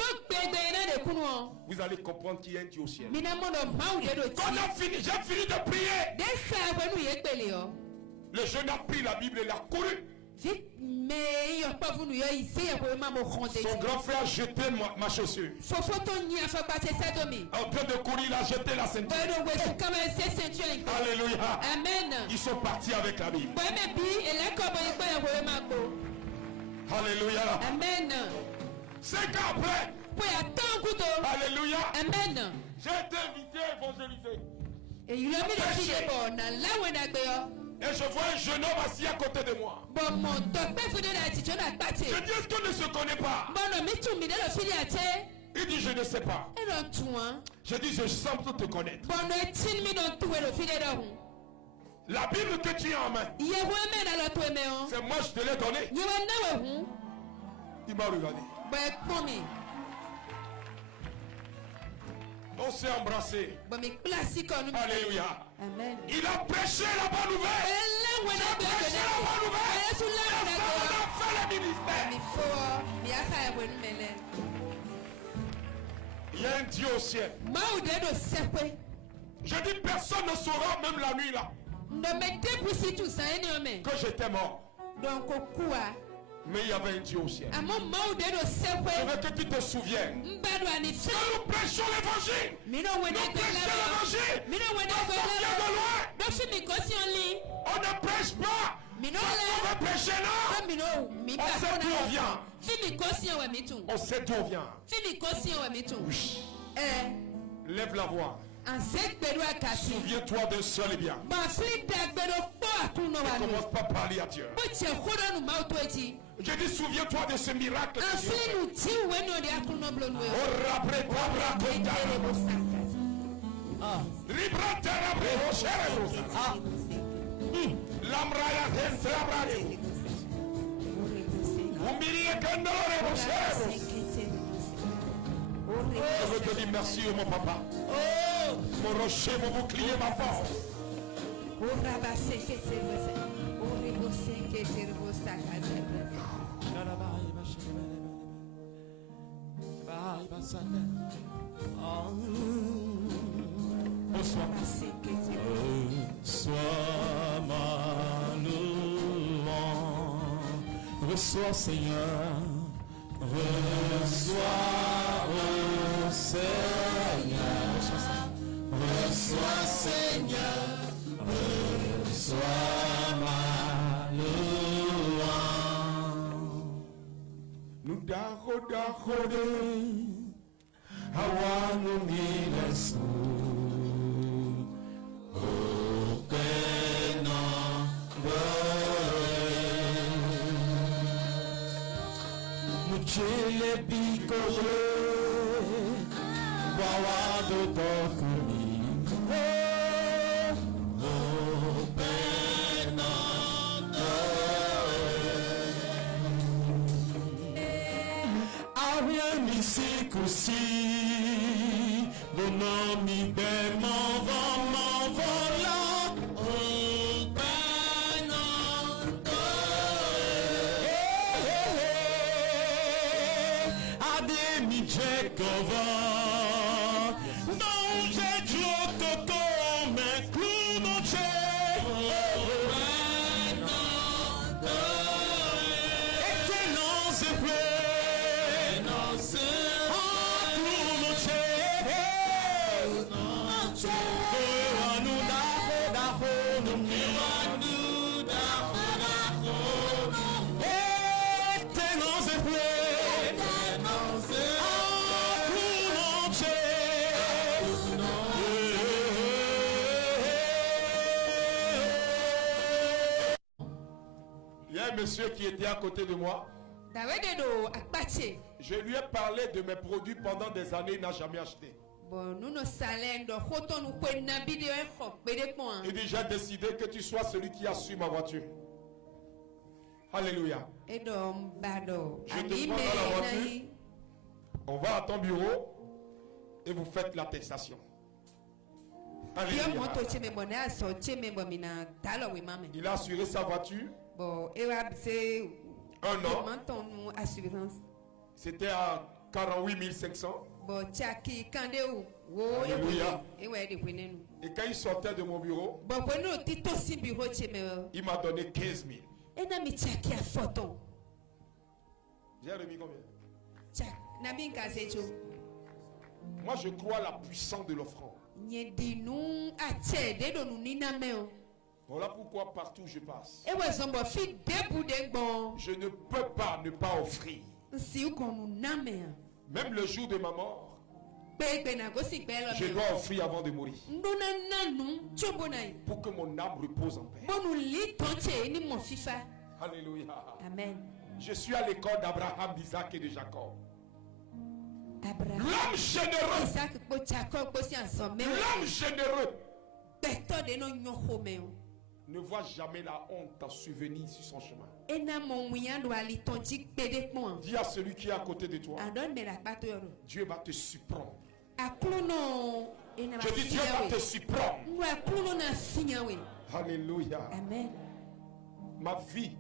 vous allez comprendre qu'il y a un Dieu au ciel. Quand j'ai fini de prier, le jeune a pris la Bible et l'a couru. Son grand frère a jeté ma chaussure. En train de courir, il a jeté la ceinture. Alléluia. Amen. Ils sont partis avec la Bible. Alléluia. Amen. 5 ans après. Alléluia. Amen. J'ai été invité à évangéliser. Et je vois un jeune homme assis à côté de moi. Je dis, est-ce qu'on ne se connaît pas? Il dit, je ne sais pas. Je dis, je semble te connaître. La Bible que tu as en main, c'est moi, je te l'ai donné. Il m'a regardé. On s'est embrassé. Alléluia. Amen. Il a prêché la bonne nouvelle. Il a prêché la bonne nouvelle. Et ça, on a fait le ministère. Il y a un Dieu au ciel. Je dis, personne ne saura, même la nuit là, que j'étais mort. Mais il y avait un Dieu au ciel. Je veux que tu te souviennes. Quand nous prêchons l'évangile, nous prêchons l'évangile. On ne prêche pas. On va prêcher là. On sait d'où on vient. On sait d'où on vient. Oui. Lève la voix. Souviens-toi d'un seul et bien. Ne commence pas à parler à Dieu. Je dis, souviens-toi de ce miracle. Je veux te dire merci, mon papa. Mon rocher, mon bouclier, ma force. Reçois ma louange. Reçois, Seigneur. Reçois, oh Seigneur. Reçois, Seigneur. Reçois ma louange. Nous d'arrodé. Hawa nous milesu. Chile piccolo, guardado tocco mi, oh Fernando, aviami si così, non mi ben m'envola. Monsieur qui était à côté de moi, je lui ai parlé de mes produits pendant des années, il n'a jamais acheté. Il dit, j'ai décidé que tu sois celui qui assure ma voiture. Alléluia. Je te prends dans la voiture, on va à ton bureau et vous faites l'attestation. Alléluia. Il a assuré sa voiture. Un an. C'était à 48 500. Alléluia. Et quand il sortait de mon bureau, il m'a donné 15 000. J'ai remis combien? Moi je crois à la puissance de l'offrande. Voilà pourquoi partout où je passe, je ne peux pas ne pas offrir. Même le jour de ma mort, Je dois offrir avant de mourir. Pour que mon âme repose en paix. Alléluia. Amen. Je suis à l'école d'Abraham, d'Isaac et de Jacob. L'homme généreux. L'homme généreux ne voit jamais la honte en souvenir sur son chemin. Dis à celui qui est à côté de toi, Dieu va te surprendre. Je dis Dieu va te surprendre. Alléluia. Amen. Ma vie.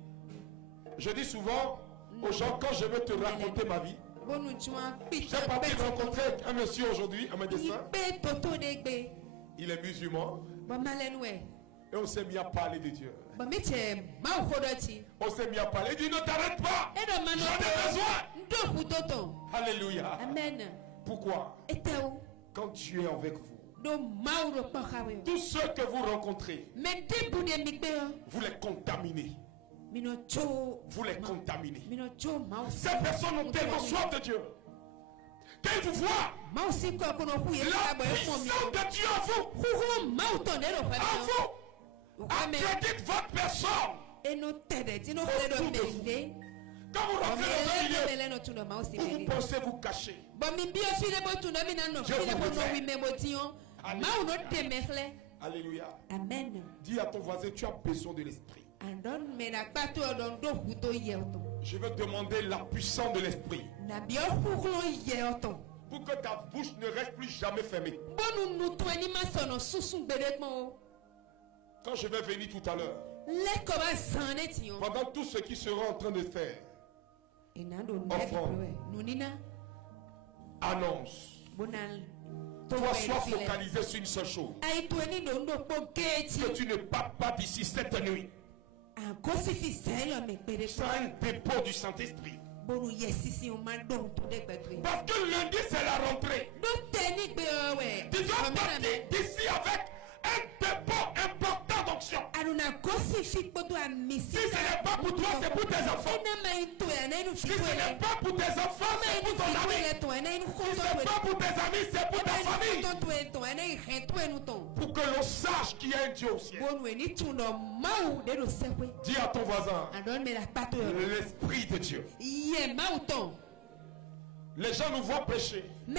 Je dis souvent aux gens, quand je veux te raconter ma vie, j'ai parti rencontrer un monsieur aujourd'hui, un médecin. Il est musulman. Et on s'est mis à parler de Dieu. On s'est mis à parler. Il dit ne t'arrête pas. J'en ai besoin. Alléluia. Amen. Pourquoi? Quand Dieu est avec vous, tous ceux que vous rencontrez, vous les contaminez. Vous les contaminez. Ces personnes ont tellement soif de Dieu qu'elles vous voient. La puissance de Dieu en vous. En vous. Accrédite votre personne. Quand vous rentrez dans un milieu, vous pensez vous cacher. Alléluia. Amen. Dis à ton voisin, tu as besoin de l'esprit. Je veux demander la puissance de l'esprit. Pour que ta bouche ne reste plus jamais fermée. Quand je vais venir tout à l'heure, pendant tout ce qui sera en train de faire, offrande, annonce, toi sois focalisé sur une seule chose. Que tu ne partes pas d'ici cette nuit sans un dépôt du Saint-Esprit. Parce que lundi c'est la rentrée. Disons partir d'ici avec un dépôt important d'onction. Si ce n'est pas pour toi, c'est pour tes enfants. Si ce n'est pas pour tes enfants, c'est pour ton ami. Si ce n'est pas pour tes amis, c'est pour ta famille. Pour que l'on sache qu'il y a un Dieu au ciel. Dis à ton voisin, l'esprit de Dieu. Les gens nous voient prêcher. Ils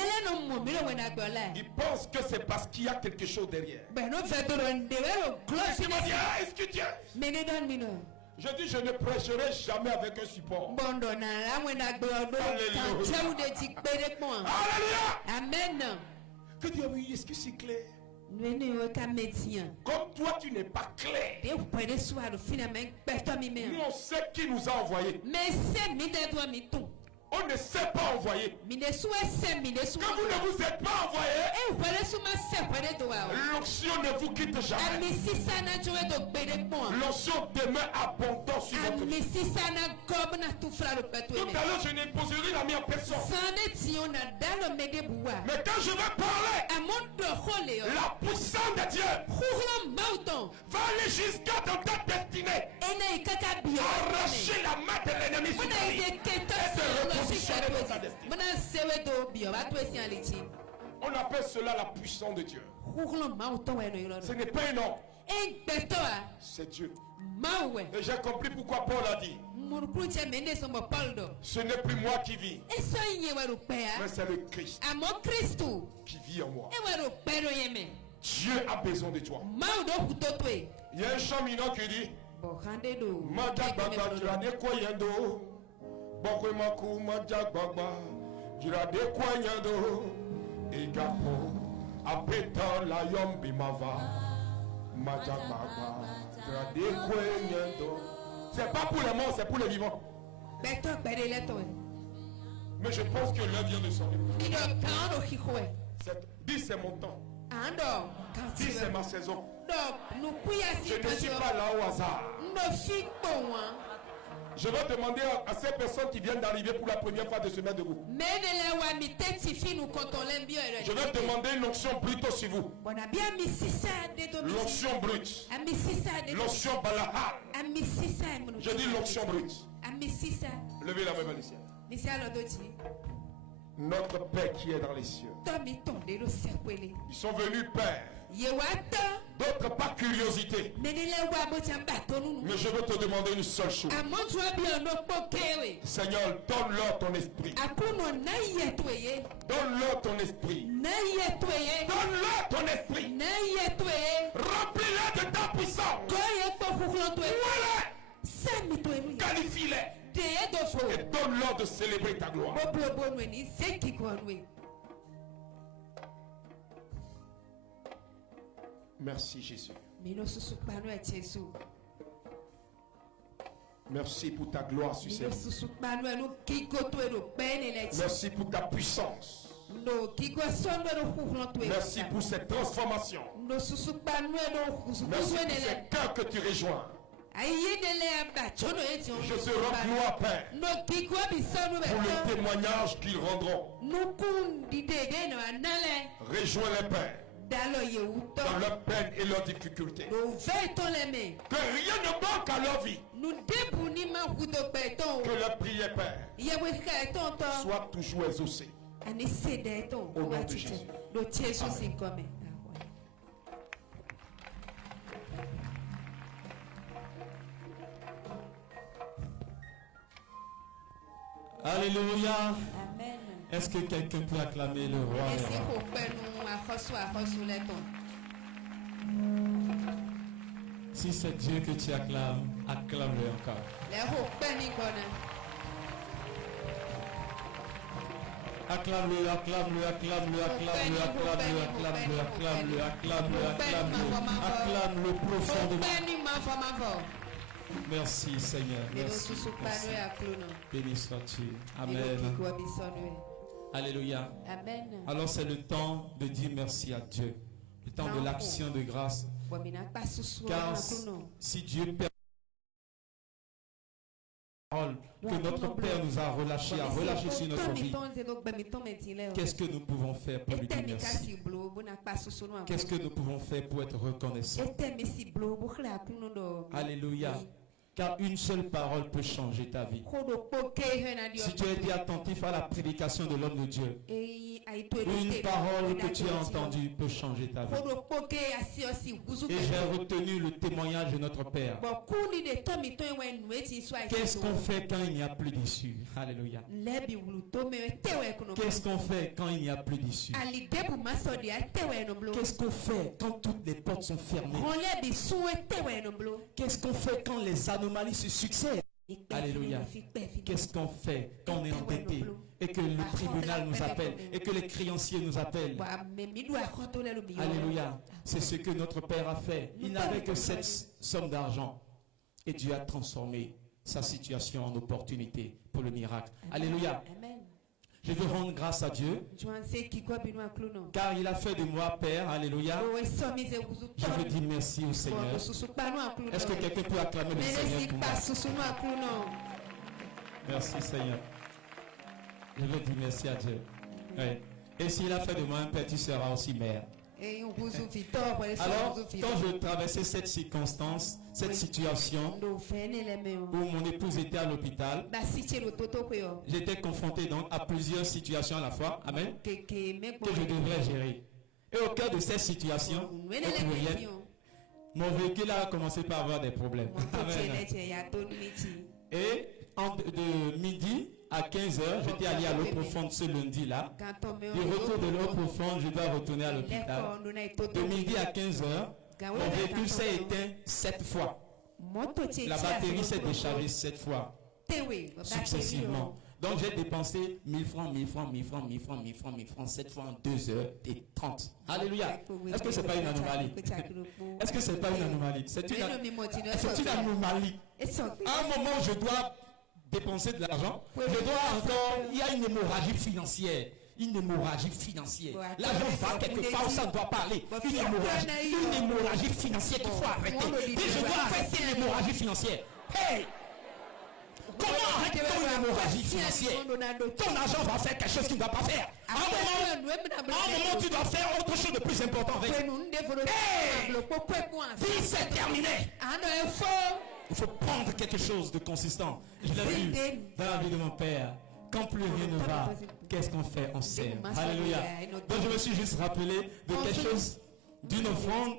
pensent que c'est parce qu'il y a quelque chose derrière. Tu me dis, est-ce que Dieu? Je dis, je ne prêcherai jamais avec un support. Alléluia. Amen. Que Dieu, oui, est-ce que c'est clair? Comme toi, tu n'es pas clair. Nous, on sait qui nous a envoyés. On ne sait pas envoyer. Quand vous ne vous êtes pas envoyé, l'onction ne vous quitte jamais. L'onction demeure abondante sur votre vie. Tout à l'heure, je n'imposerai la mienne à personne. Mais quand je vais parler, la puissance de Dieu va aller jusqu'à dans ta destinée. Arracher la main de l'ennemi sur ta vie. Et te repositionner dans ta destinée. On appelle cela la puissance de Dieu. Ce n'est pas un homme. C'est Dieu. Et j'ai compris pourquoi Paul a dit. Ce n'est plus moi qui vis, mais c'est le Christ qui vit en moi. Dieu a besoin de toi. Il y a un chant minant qui dit c'est pas pour les morts, c'est pour les vivants. Mais je pense que l'heure vient de sonner. Dis c'est mon temps. Dis c'est ma saison. Je ne suis pas là au hasard. Je vais demander à ces personnes qui viennent d'arriver pour la première fois de se mettre debout. Je vais demander une onction brute sur vous. L'onction brute. L'onction balahar. Je dis l'onction brute. Levez la main vers le ciel. Notre Père qui est dans les cieux. Ils sont venus, Père. D'autres par curiosité. Mais je veux te demander une seule chose. Seigneur, donne-leur ton esprit. Donne-leur ton esprit. Donne-leur ton esprit. Remplis-les de ta puissance. Voilà. Qualifie-les. Et donne-leur de célébrer ta gloire. Merci Jésus. Merci pour ta gloire sur ces vies. Merci pour ta puissance. Merci pour cette transformation. Merci pour ces cœurs que tu rejoins. Je te rends gloire, Père, pour le témoignage qu'ils rendront. Rejoins-les, Père, dans leur peine et leurs difficultés. Que rien ne manque à leur vie. Que leur prière, Père, soit toujours exaucée. Au nom de Jésus. Amen. Alléluia. Amen. Est-ce que quelqu'un peut acclamer le roi? Si c'est Dieu que tu acclames, acclame-le encore. Acclame-le, acclame-le, acclame-le, acclame-le, acclame-le, acclame-le, acclame-le, acclame-le, acclame-le, acclame-le profondément. Merci Seigneur. Merci. Béni sois-tu. Amen. Alléluia. Amen. Alors c'est le temps de dire merci à Dieu. Le temps de l'action de grâce. Car si Dieu permet que notre Père nous a relâché sur notre vie, qu'est-ce que nous pouvons faire pour lui dire merci? Qu'est-ce que nous pouvons faire pour être reconnaissants? Alléluia. Car une seule parole peut changer ta vie. Si tu as été attentif à la prédication de l'homme de Dieu, une parole que tu as entendue peut changer ta vie. Et j'ai retenu le témoignage de notre Père. Qu'est-ce qu'on fait quand il n'y a plus d'issue? Alléluia. Qu'est-ce qu'on fait quand il n'y a plus d'issue? Qu'est-ce qu'on fait quand toutes les portes sont fermées? Qu'est-ce qu'on fait quand les anomalies se succèdent? Alléluia. Qu'est-ce qu'on fait quand on est endetté et que le tribunal nous appelle et que les créanciers nous appellent? Alléluia. C'est ce que notre Père a fait. Il n'avait que cette somme d'argent et Dieu a transformé sa situation en opportunité pour le miracle. Alléluia. Je veux rendre grâce à Dieu car il a fait de moi Père. Alléluia. Je veux dire merci au Seigneur. Est-ce que quelqu'un peut acclamer le Seigneur pour moi? Merci Seigneur. Je veux dire merci à Dieu. Oui. Et s'il a fait de moi un père, tu seras aussi mère. Alors, quand je traversais cette circonstance, cette situation où mon épouse était à l'hôpital, j'étais confronté donc à plusieurs situations à la fois, amen, que je devrais gérer. Et au cœur de cette situation, mon véhicule a commencé par avoir des problèmes. Amen. Et de midi à 15h, j'étais allé à l'eau profonde ce lundi-là. Du retour de l'eau profonde, je dois retourner à l'hôpital. De midi à 15h, mon véhicule s'est éteint 7 fois. La batterie s'est déchargée 7 fois, successivement. Donc j'ai dépensé 1000 francs, 1000 francs, 1000 francs, 1000 francs, 1000 francs, 1000 francs, 7 fois en 2h30. Alléluia. Est-ce que ce n'est pas une anomalie? Est-ce que ce n'est pas une anomalie? C'est une anomalie. À un moment, je dois dépenser de l'argent, je dois encore, il y a une hémorragie financière. Une hémorragie financière. L'argent va quelque part où ça ne doit pas aller. Une hémorragie financière qu'il faut arrêter. Et je dois arrêter l'hémorragie financière. Hey! Comment arrête-t-on une hémorragie financière? Ton argent va faire quelque chose qu'il ne doit pas faire. À un moment, tu dois faire autre chose de plus important avec. Hey! Puis c'est terminé. Il faut prendre quelque chose de consistant. Je l'ai vu dans la vie de mon père. Quand plus rien ne va, qu'est-ce qu'on fait? On sert. Alléluia. Donc je me suis juste rappelé de quelque chose, d'une offrande,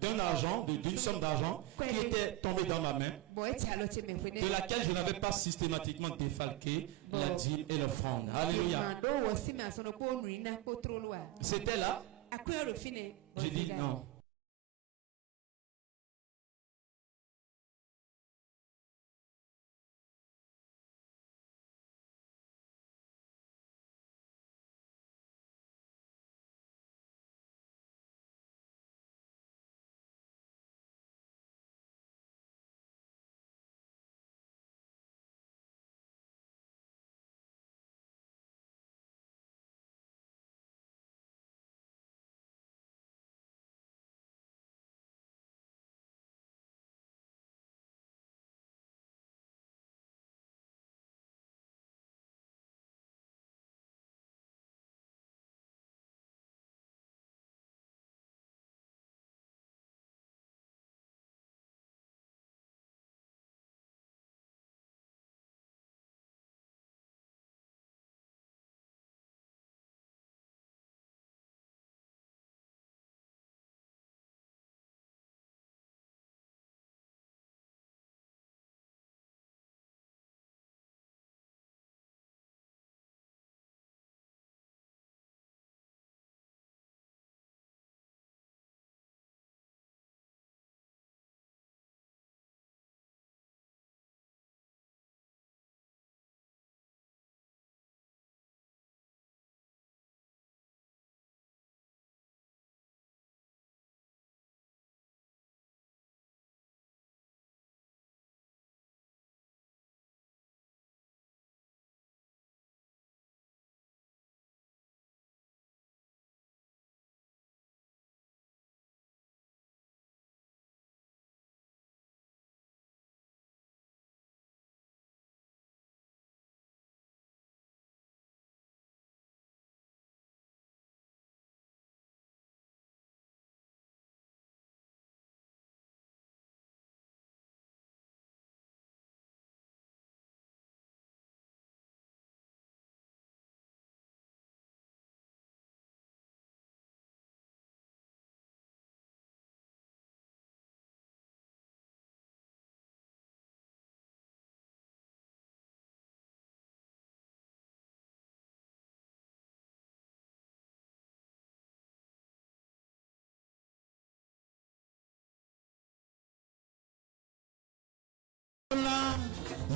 d'un argent, d'une somme d'argent qui était tombée dans ma main, de laquelle je n'avais pas systématiquement défalqué la dîme et l'offrande. Alléluia. C'était là. J'ai dit non.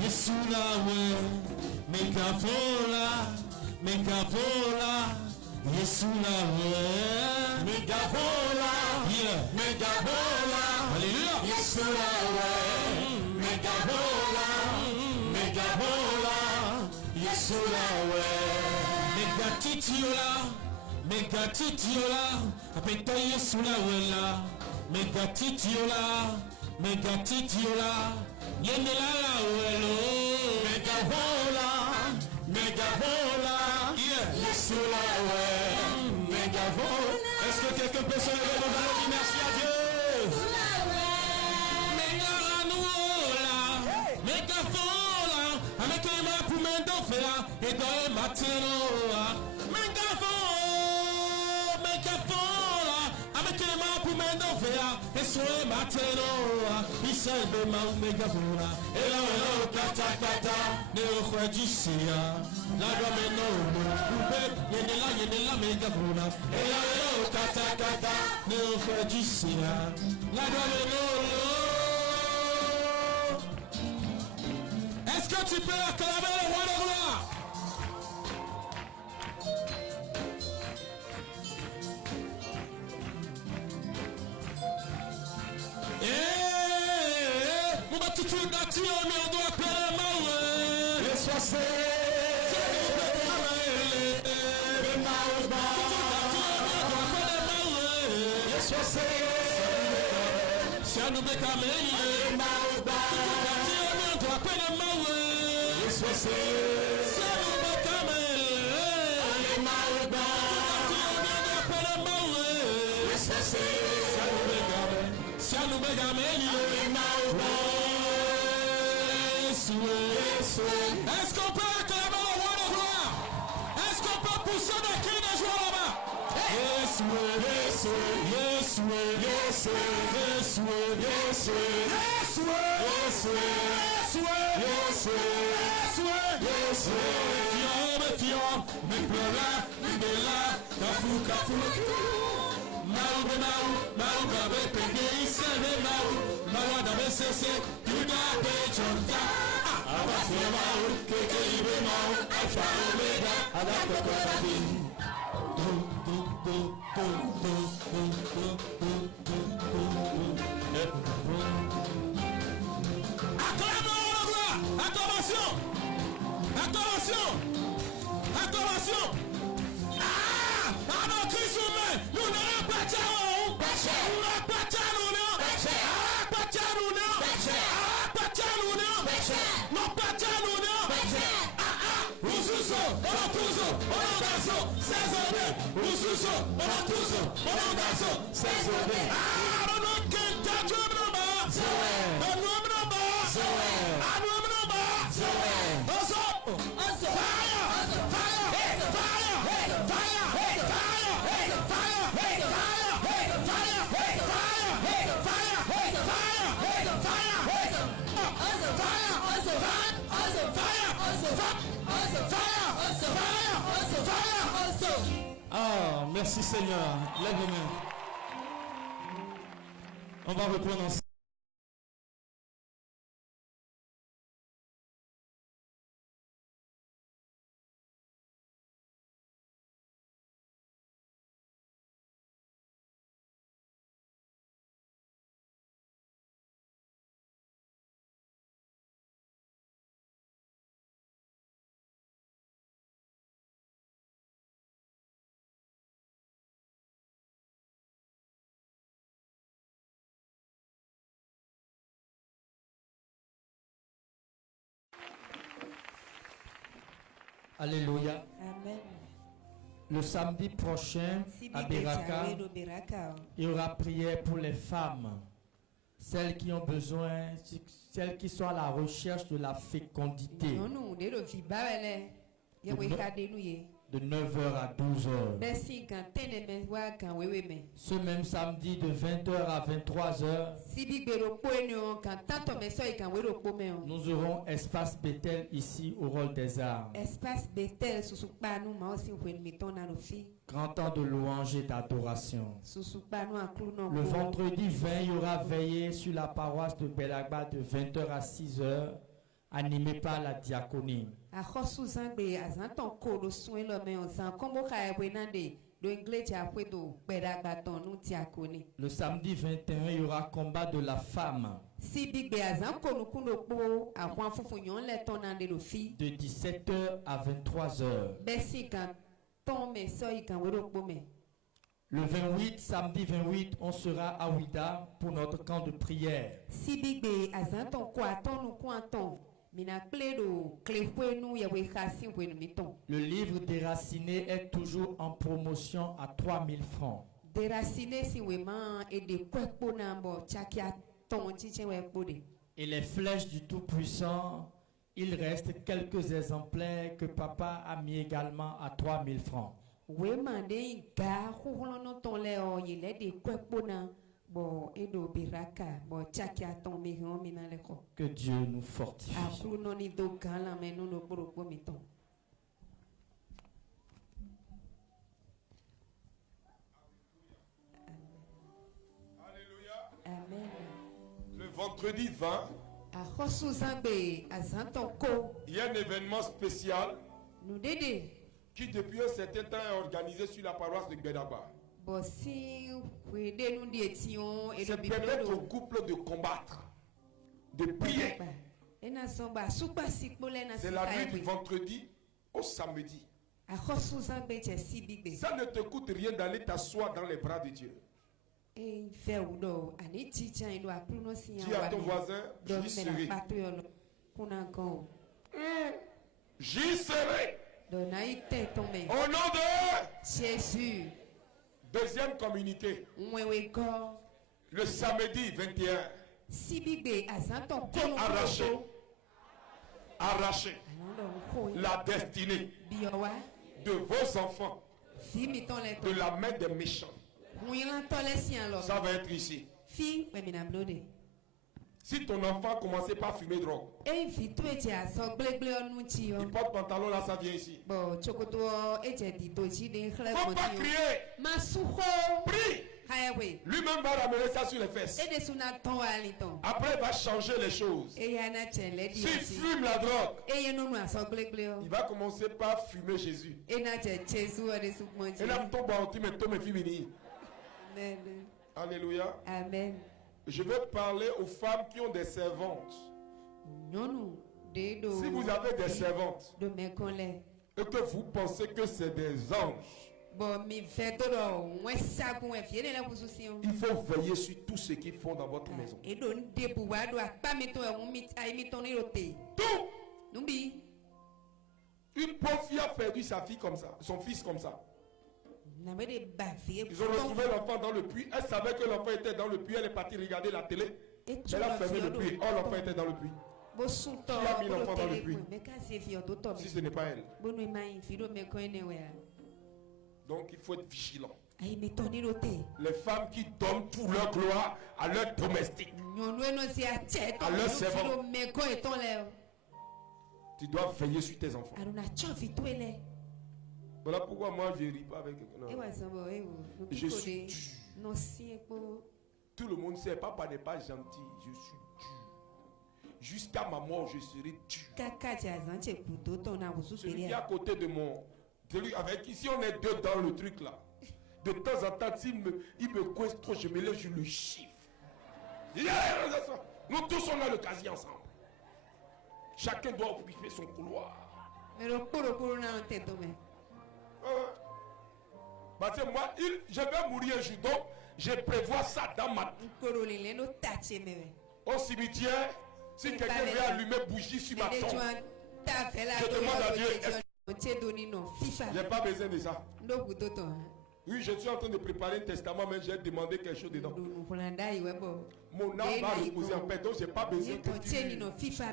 Yesulawe, Megafola, Yesulawe, Megafola, yeah, Megafola, Hallelujah, Yesulawe, Megafola, Yesulawe, Megatitiola, apeta Yesulawe la, Megatitiola, Yendelala welo, Megafola, yeah, Yesulawe, Megafola. Est-ce que quelqu'un peut se lever devant le dire merci à Dieu? Megafola, avec les mains pour m'endormir et dans les matins, Megafola, avec les mains pour m'endormir et sur les matins. Isebe ma Megafola, et là kata ne okhwajisia, la domino, yenela Megafola, et là kata ne okhwajisia, la domino. Est-ce que tu peux acclamer le roi de gloire? Est-ce qu'on peut Ah, merci Seigneur. Lève les mains. On va reprendre ensemble. Alléluia. Amen. Le samedi prochain à Beraka, il y aura prière pour les femmes, celles qui ont besoin, celles qui sont à la recherche de la fécondité. De 9h à 12h. Ce même samedi de 20h à 23h, nous aurons Espace Bethel ici au Rôle des Arts. Grand temps de louange et d'adoration. Le vendredi 20, il y aura veillée sur la paroisse de Belagba de 20h à 6h, animée par la diaconie. Le samedi 21, il y aura combat de la femme. De 17h à 23h. Le 28, samedi 28, on sera à Ouida pour notre camp de prière. Le livre Déraciné est toujours en promotion à 3000 francs. Et les flèches du Tout-Puissant, il reste quelques exemplaires que papa a mis également à 3000 francs. Que Dieu nous fortifie. Amen. Le vendredi 20, il y a un événement spécial qui depuis un certain temps est organisé sur la paroisse de Gbedagba. C'est permettre au couple de combattre, de prier. C'est la nuit du vendredi au samedi. Ça ne te coûte rien d'aller t'asseoir dans les bras de Dieu. Dis à ton voisin, j'y serai. J'y serai. Au nom de Jésus. Deuxième communiqué. Le samedi 21. Arracher la destinée de vos enfants de la main des méchants. Ça va être ici. Si ton enfant commençait par fumer drogue, il porte pantalon là, ça vient ici. Faut pas crier. Prie. Lui-même va ramener ça sur les fesses. Après, il va changer les choses. S'il fume la drogue, il va commencer par fumer Jésus. Alléluia. Amen. Je veux parler aux femmes qui ont des servantes. Si vous avez des servantes et que vous pensez que c'est des anges, il faut veiller sur tout ce qu'ils font dans votre maison. Tout. Une pauvre fille a perdu sa fille comme ça, son fils comme ça. Ils ont retrouvé l'enfant dans le puits. Elle savait que l'enfant était dans le puits. Elle est partie regarder la télé. Elle a fermé le puits. Oh, l'enfant était dans le puits. Qui a mis l'enfant dans le puits? Si ce n'est pas elle. Donc il faut être vigilant. Les femmes qui donnent toute leur gloire à leurs domestiques, à leurs servants. Tu dois veiller sur tes enfants. Voilà pourquoi moi je ne ris pas avec quelqu'un. Je suis dur. Tout le monde sait, papa n'est pas gentil. Je suis dur. Jusqu'à ma mort, je serai dur. Celui qui est à côté de mon... Avec ici, on est deux dans le truc là. De temps en temps, il me coince trop, je me lève, je le chiffre. Nous tous, on a le casier ensemble. Chacun doit occuper son couloir. Parce que moi, je vais mourir un jour, donc je prévois ça dans ma vie. Au cimetière, si quelqu'un veut allumer bougie sur ma tombe, je demande à Dieu, j'ai pas besoin de ça. Oui, je suis en train de préparer un testament, mais j'ai demandé quelque chose dedans. Mon âme va reposer en paix, donc je n'ai pas besoin que tu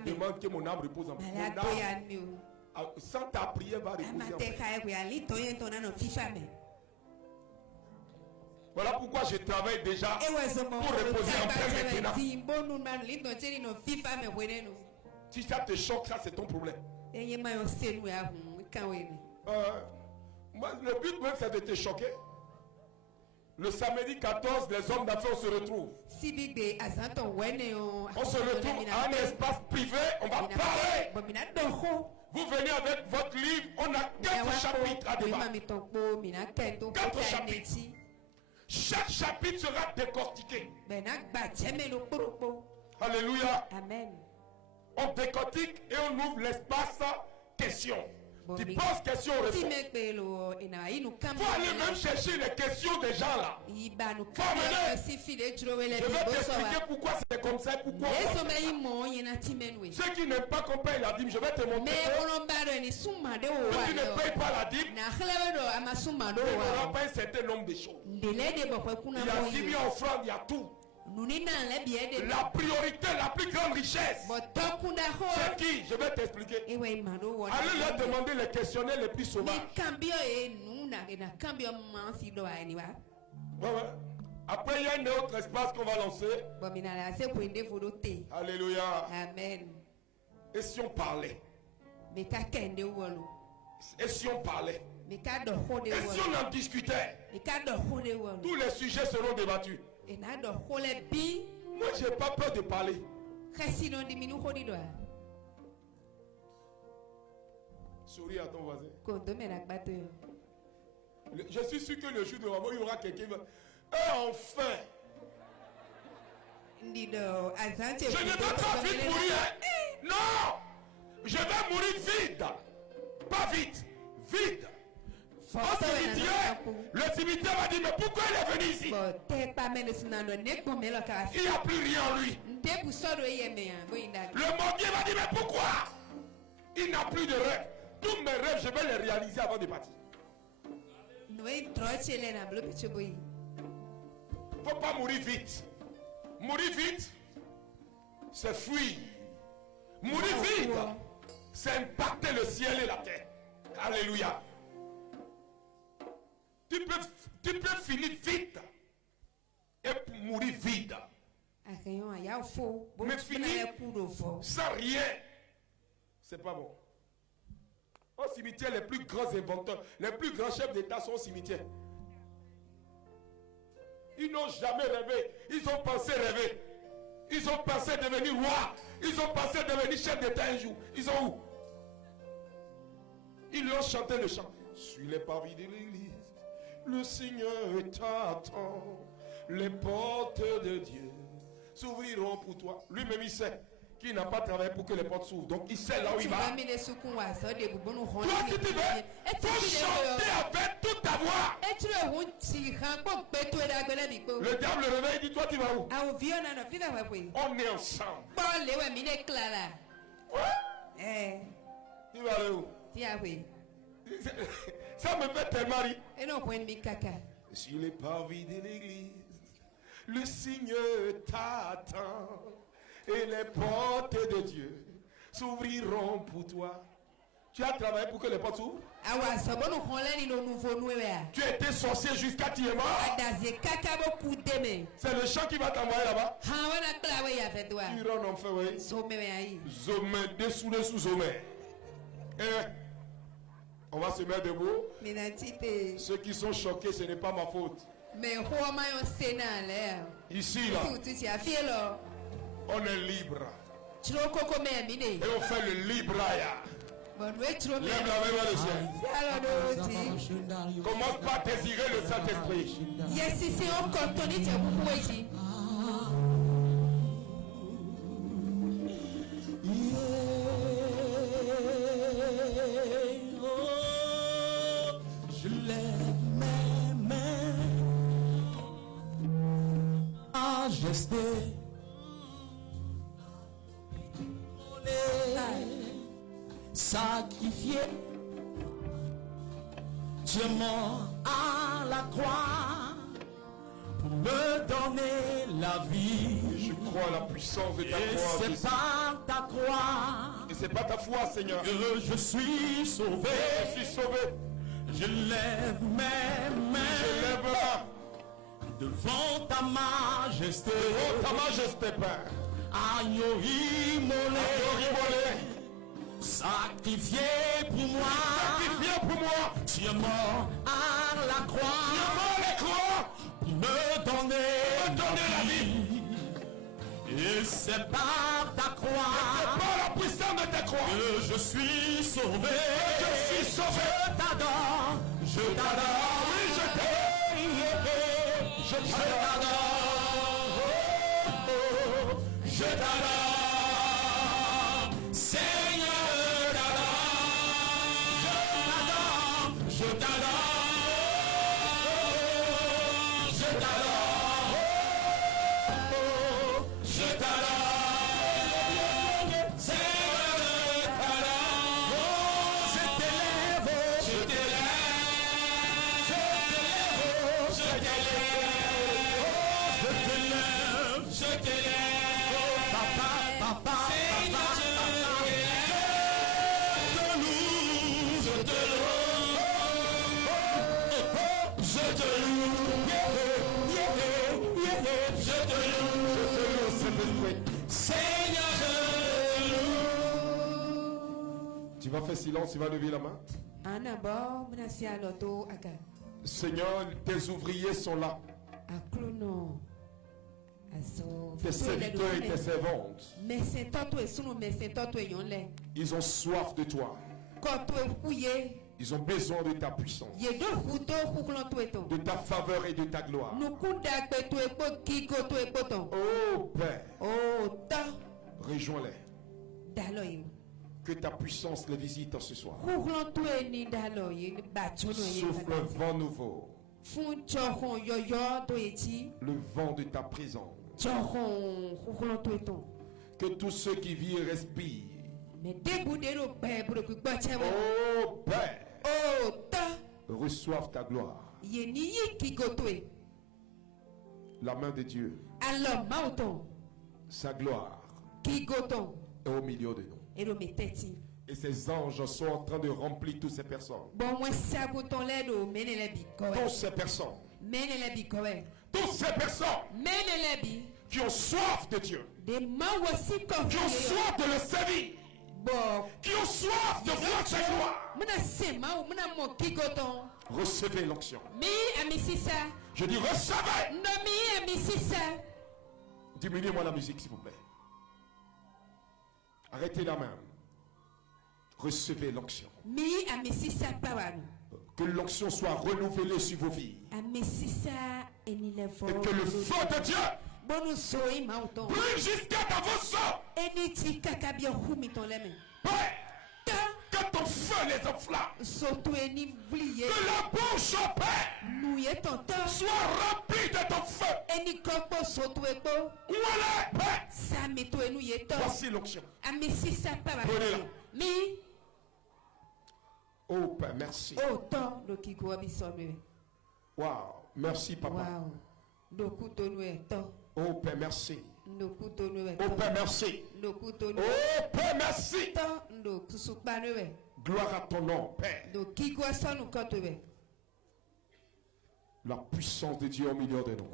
demandes que mon âme repose en paix. Mon âme, sans ta prière, va reposer en paix. Voilà pourquoi je travaille déjà pour reposer en paix maintenant. Si ça te choque, ça c'est ton problème. Moi, le but même c'est de te choquer. Le samedi 14, les hommes d'affaires se retrouvent. On se retrouve à un espace privé, on va parler. Vous venez avec votre livre, on a 4 chapitres à débattre. 4 chapitres. Chaque chapitre sera décortiqué. Alléluia. Amen. On décortique et on ouvre l'espace questions. Tu poses question aux réponses. Faut aller même chercher les questions des gens là. Faut amener. Je vais t'expliquer pourquoi c'est comme ça, pourquoi. Ceux qui n'aiment pas qu'on paye la dîme, je vais te montrer. Ceux qui ne payent pas la dîme, il n'aura pas un certain nombre de choses. Il y a 10 000 offrandes, il y a tout. La priorité, la plus grande richesse, c'est qui? Je vais t'expliquer. Allez leur demander les questionnaires les plus sauvages. Après, il y a un autre espace qu'on va lancer. Alléluia. Amen. Et si on parlait? Et si on parlait? Et si on en discutait? Tous les sujets seront débattus. Moi, je n'ai pas peur de parler. Souris à ton voisin. Je suis sûr que le jour de la mort, il y aura quelqu'un qui va... enfin! Je ne vais pas vite mourir. Non! Je vais mourir vite. Pas vite. Vite. Le cimetière va dire, mais pourquoi il est venu ici? Il n'y a plus rien en lui. Le mortier va dire, mais pourquoi? Il n'a plus de rêves. Tous mes rêves, je vais les réaliser avant de partir. Il ne faut pas mourir vite. Mourir vite, c'est fuir. Mourir vite, c'est impacter le ciel et la terre. Alléluia. Tu peux finir vite et mourir vite. Mais finir sans rien, c'est pas bon. Au cimetière, les plus grands inventeurs, les plus grands chefs d'État sont au cimetière. Ils n'ont jamais rêvé. Ils ont pensé rêver. Ils ont pensé devenir roi. Ils ont pensé devenir chef d'État un jour. Ils sont où? Ils lui ont chanté le chant. Sur les parvis de l'église, le Seigneur t'attend. Les portes de Dieu s'ouvriront pour toi. Lui-même, il sait qu'il n'a pas travaillé pour que les portes s'ouvrent. Donc, il sait là où il va. Toi, si tu veux, faut chanter avec toute ta voix. Le diable le réveille, dit toi, tu vas où? On est ensemble. Ouais. Tu vas aller où? Ça me fait tellement rire. Sur les parvis de l'église, le Seigneur t'attend et les portes de Dieu s'ouvriront pour toi. Tu as travaillé pour que les portes s'ouvrent? Tu as été sorcier jusqu'à tu es mort. C'est le chant qui va t'envoyer là-bas. Tu rentres en fait, oui. Zomé, dessous, zomé. On va se mettre debout. Ceux qui sont choqués, ce n'est pas ma faute. Ici, là, on est libre. Et on fait le libraya. Lève la main vers le ciel. Commence par désirer le Saint-Esprit. Je lève mes mains, majesté, sacrifié, Dieu mort à la croix pour me donner la vie. Je crois à la puissance de ta croix. Et c'est par ta croix. Et c'est pas ta foi, Seigneur. Que je suis sauvé. Je suis sauvé. Je lève mes mains. Je lève ma main devant ta majesté. Devant ta majesté, Père. Agneau immolé. Sacrifié pour moi. Sacrifié pour moi. Tu es mort à la croix. Tu es mort à la croix. Pour me donner la vie. Et c'est par ta croix. C'est par la puissance de ta croix que je suis sauvé. Je suis sauvé. Je t'adore. Je t'adore. Oui, je t'adore. Je t'adore. Je t'adore. Seigneur, je t'adore. Je t'adore. Je t'adore. Seigneur, je t'adore. Je t'élève. Je t'élève. Je t'élève. Je t'élève. Papa, papa. Seigneur, je te loue. Je te loue. Je te loue. Je te loue, Saint-Esprit. Seigneur, je te loue. Tu vas faire silence, tu vas lever la main. Seigneur, tes ouvriers sont là. Tes serviteurs et tes servantes. Ils ont soif de toi. Ils ont besoin de ta puissance, de ta faveur et de ta gloire. Oh Père, rejoins-les. Que ta puissance les visite ce soir. Souffle un vent nouveau. Le vent de ta présence. Que tous ceux qui vivent et respirent. Oh Père, reçoivent ta gloire. La main de Dieu, sa gloire est au milieu de nous. Et ces anges sont en train de remplir toutes ces personnes. Toutes ces personnes. Toutes ces personnes qui ont soif de Dieu. Qui ont soif de le servir. Qui ont soif de voir sa gloire. Recevez l'onction. Je dis recevez. Diminuez-moi la musique s'il vous plaît. Arrêtez la main. Recevez l'onction. Que l'onction soit renouvelée sur vos vies. Et que le feu de Dieu brûle jusqu'à dans vos sangs. Que ton feu les enflamme. Que la bouche au Père soit remplie de ton feu. Où elle est, Père? Voici l'onction. Prenez-la. Oh Père, merci. Wow, merci Papa. Oh Père, merci. Oh Père, merci. Oh Père, merci. Gloire à ton nom, Père. La puissance de Dieu au milieu de nous.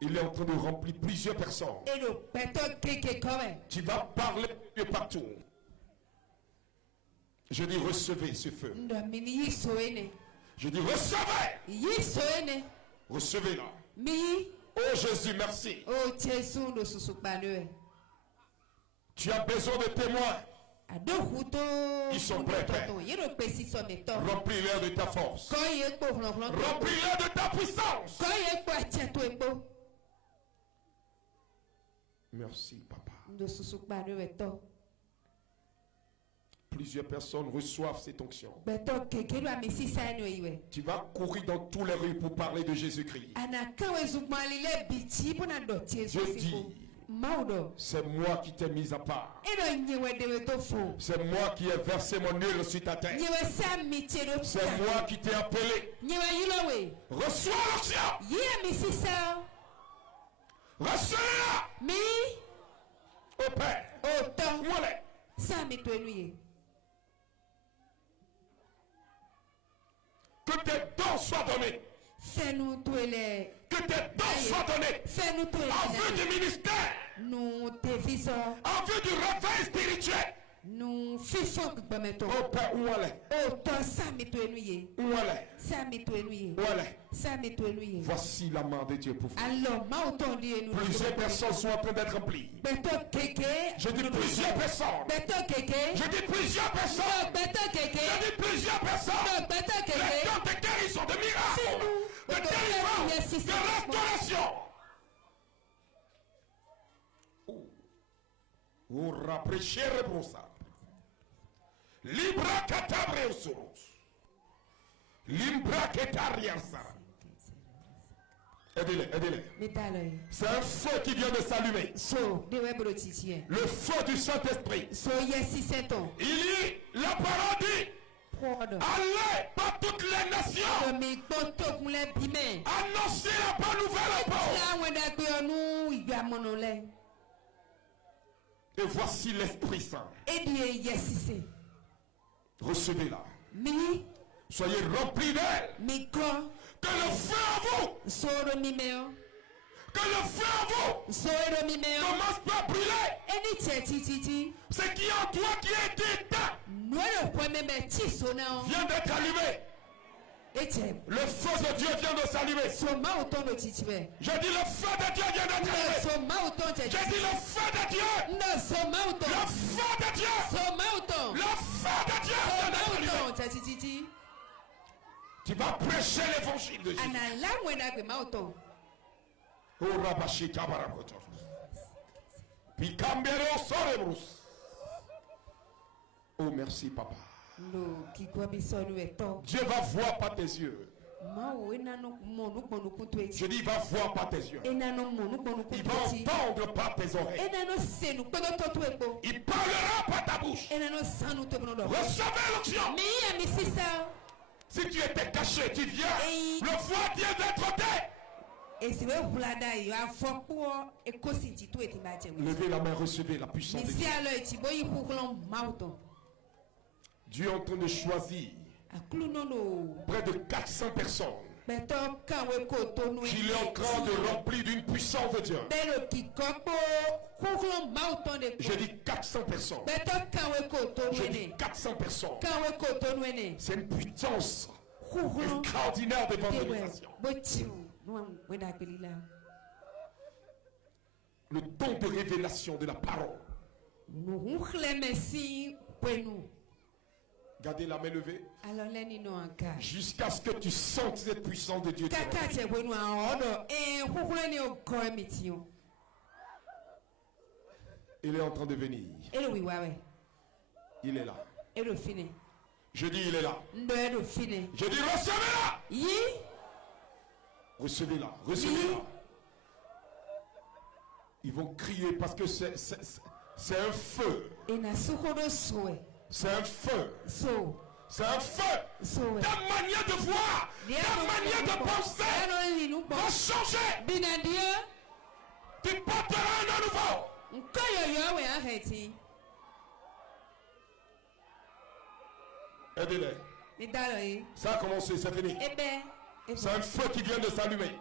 Il est en train de remplir plusieurs personnes. Tu vas parler de partout. Je dis recevez ce feu. Je dis recevez. Recevez-la. Oh Jésus, merci. Tu as besoin de témoins. Ils sont prêts, Père. Remplis-les de ta force. Remplis-les de ta puissance. Merci, Papa. Plusieurs personnes reçoivent cette onction. Tu vas courir dans tous les rues pour parler de Jésus-Christ. Je dis, c'est moi qui t'ai mis à part. C'est moi qui ai versé mon huile sur ta tête. C'est moi qui t'ai appelé. Reçois l'onction. Reçois-la. Au Père. Voilà. Que tes dons soient donnés. Que tes dons soient donnés. En vue du ministère. En vue du réveil spirituel. Oh Père, où elle est? Où elle est? Voici la main de Dieu pour vous. Plusieurs personnes sont en train d'être remplies. Je dis plusieurs personnes. Je dis plusieurs personnes. Je dis plusieurs personnes. Les dons de guérison, de miracles, de délivrance, de restauration. Oh, rapprochez pour ça. Libra Catabreosos. Limbra Ketariasa. Aidez-les. C'est un feu qui vient de s'allumer. Le feu du Saint-Esprit. Il dit, la parole dit, allez par toutes les nations. Annoncez la bonne nouvelle aux pauvres. Et voici l'Esprit Saint. Recevez-la. Soyez remplis d'elle. Que le feu en vous. Que le feu en vous commence par brûler. Ce qui est en toi qui est éteint vient d'être allumé. Le feu de Dieu vient de s'allumer. Je dis le feu de Dieu vient d'être allumé. Je dis le feu de Dieu. Le feu de Dieu. Le feu de Dieu vient d'être allumé. Tu vas prêcher l'évangile de Jésus. Oh Rabashika Barakoto. Pikambero Sorebrus. Oh merci Papa. Dieu va voir par tes yeux. Je dis, il va voir par tes yeux. Il va entendre par tes oreilles. Il parlera par ta bouche. Recevez l'onction. Si tu étais caché, tu viens. Le voir vient d'être ôté. Levez la main, recevez la puissance de Dieu. Dieu est en train de choisir près de 400 personnes qu'il est en train de remplir d'une puissance de Dieu. Je dis 400 personnes. Je dis 400 personnes. C'est une puissance extraordinaire d'évangélisation. Le don de révélation de la parole. Gardez la main levée. Jusqu'à ce que tu sentes cette puissance de Dieu. Il est en train de venir. Il est là. Je dis il est là. Je dis recevez-la. Recevez-la. Recevez-la. Ils vont crier parce que c'est un feu. C'est un feu. C'est un feu. Ta manière de voir, ta manière de penser va changer. Tu porteras un nouveau. Aidez-les. Ça a commencé, c'est fini. C'est un feu qui vient de s'allumer.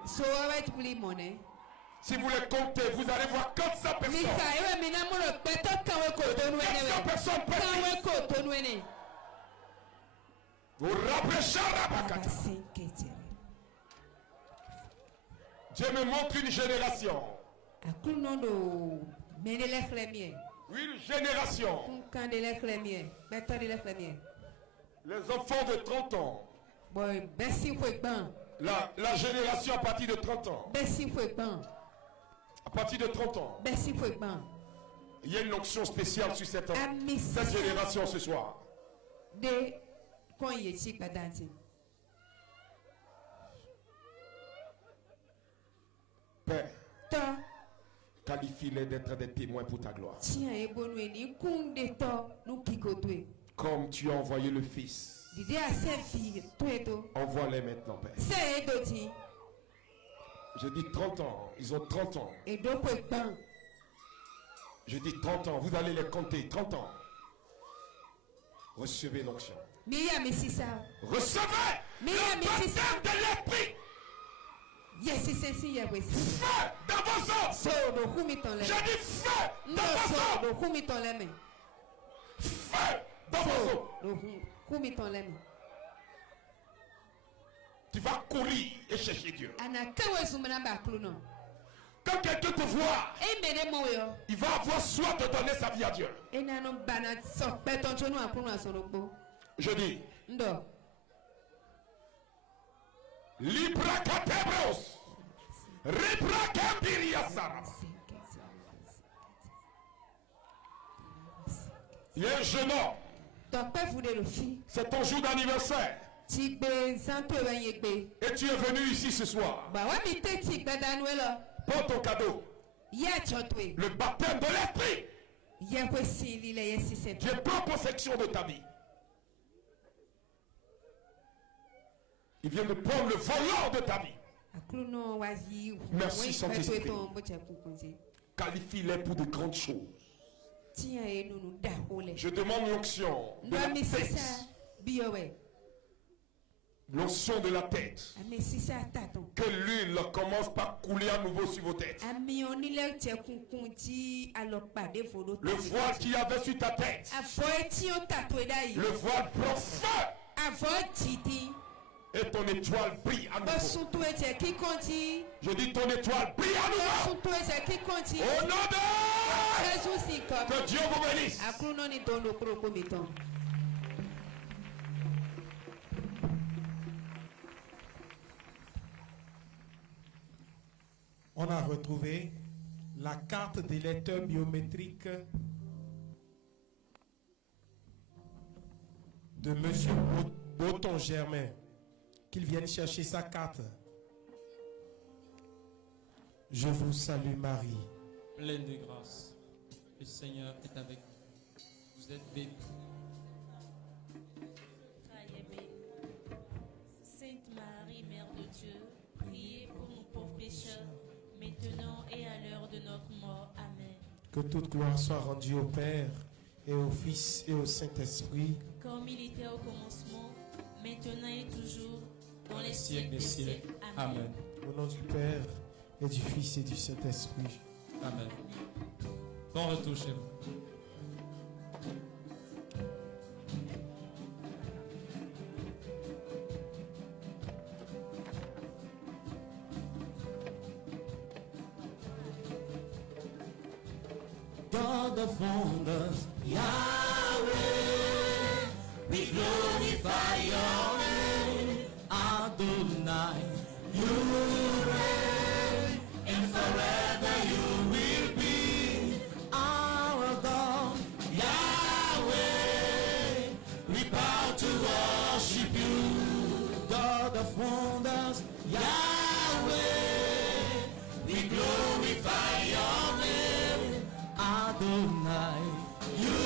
Si vous les comptez, vous allez voir 400 personnes. 400 personnes prêtes. Vous rapprochez la. Dieu me montre une génération. Oui, une génération. Les enfants de 30 ans. La génération à partir de 30 ans. À partir de 30 ans. Il y a une onction spéciale sur cette génération ce soir. Père, qualifie-les d'être des témoins pour ta gloire. Comme tu as envoyé le Fils. Envoie-les maintenant, Père. Je dis 30 ans. Ils ont 30 ans. Je dis 30 ans. Vous allez les compter. 30 ans. Recevez l'onction. Recevez le baptême de l'esprit. Feu dans vos os. Je dis feu dans vos os. Feu dans vos os. Tu vas courir et chercher Dieu. Quand quelqu'un te voit, il va avoir soin de donner sa vie à Dieu. Je dis Libra Katebros Libra Kambiriasara. Il y a un jeune homme. C'est ton jour d'anniversaire. Et tu es venu ici ce soir. Prends ton cadeau. Le baptême de l'esprit. Dieu prend possession de ta vie. Il vient de prendre le volant de ta vie. Merci Saint-Esprit. Qualifie-les pour de grandes choses. Je demande l'onction de la tête. L'onction de la tête. Que l'huile commence par couler à nouveau sur vos têtes. Le voile qu'il y avait sur ta tête. Le voile prend feu. Et ton étoile brille à nouveau. Je dis ton étoile brille à nouveau. Au nom de que Dieu vous bénisse. On a retrouvé la carte des lecteurs biométriques de M. Boton Germain. Qu'il vienne chercher sa carte. Je vous salue Marie. Pleine de grâce. Le Seigneur est avec vous. Vous êtes bénie. Sainte Marie, Mère de Dieu, priez pour nous pauvres pécheurs. Que toute gloire soit rendue au Père et au Fils et au Saint-Esprit. Comme il était au commencement, maintenant et toujours, dans les siècles des siècles. Amen. Au nom du Père et du Fils et du Saint-Esprit. Amen. Bon retour chez vous. God of wonders, Yahweh, we glorify your name. Adonai, you reign, and forever you will be our God. Yahweh, we bow to worship you. God of wonders, Yahweh, we glorify your name. Adonai, you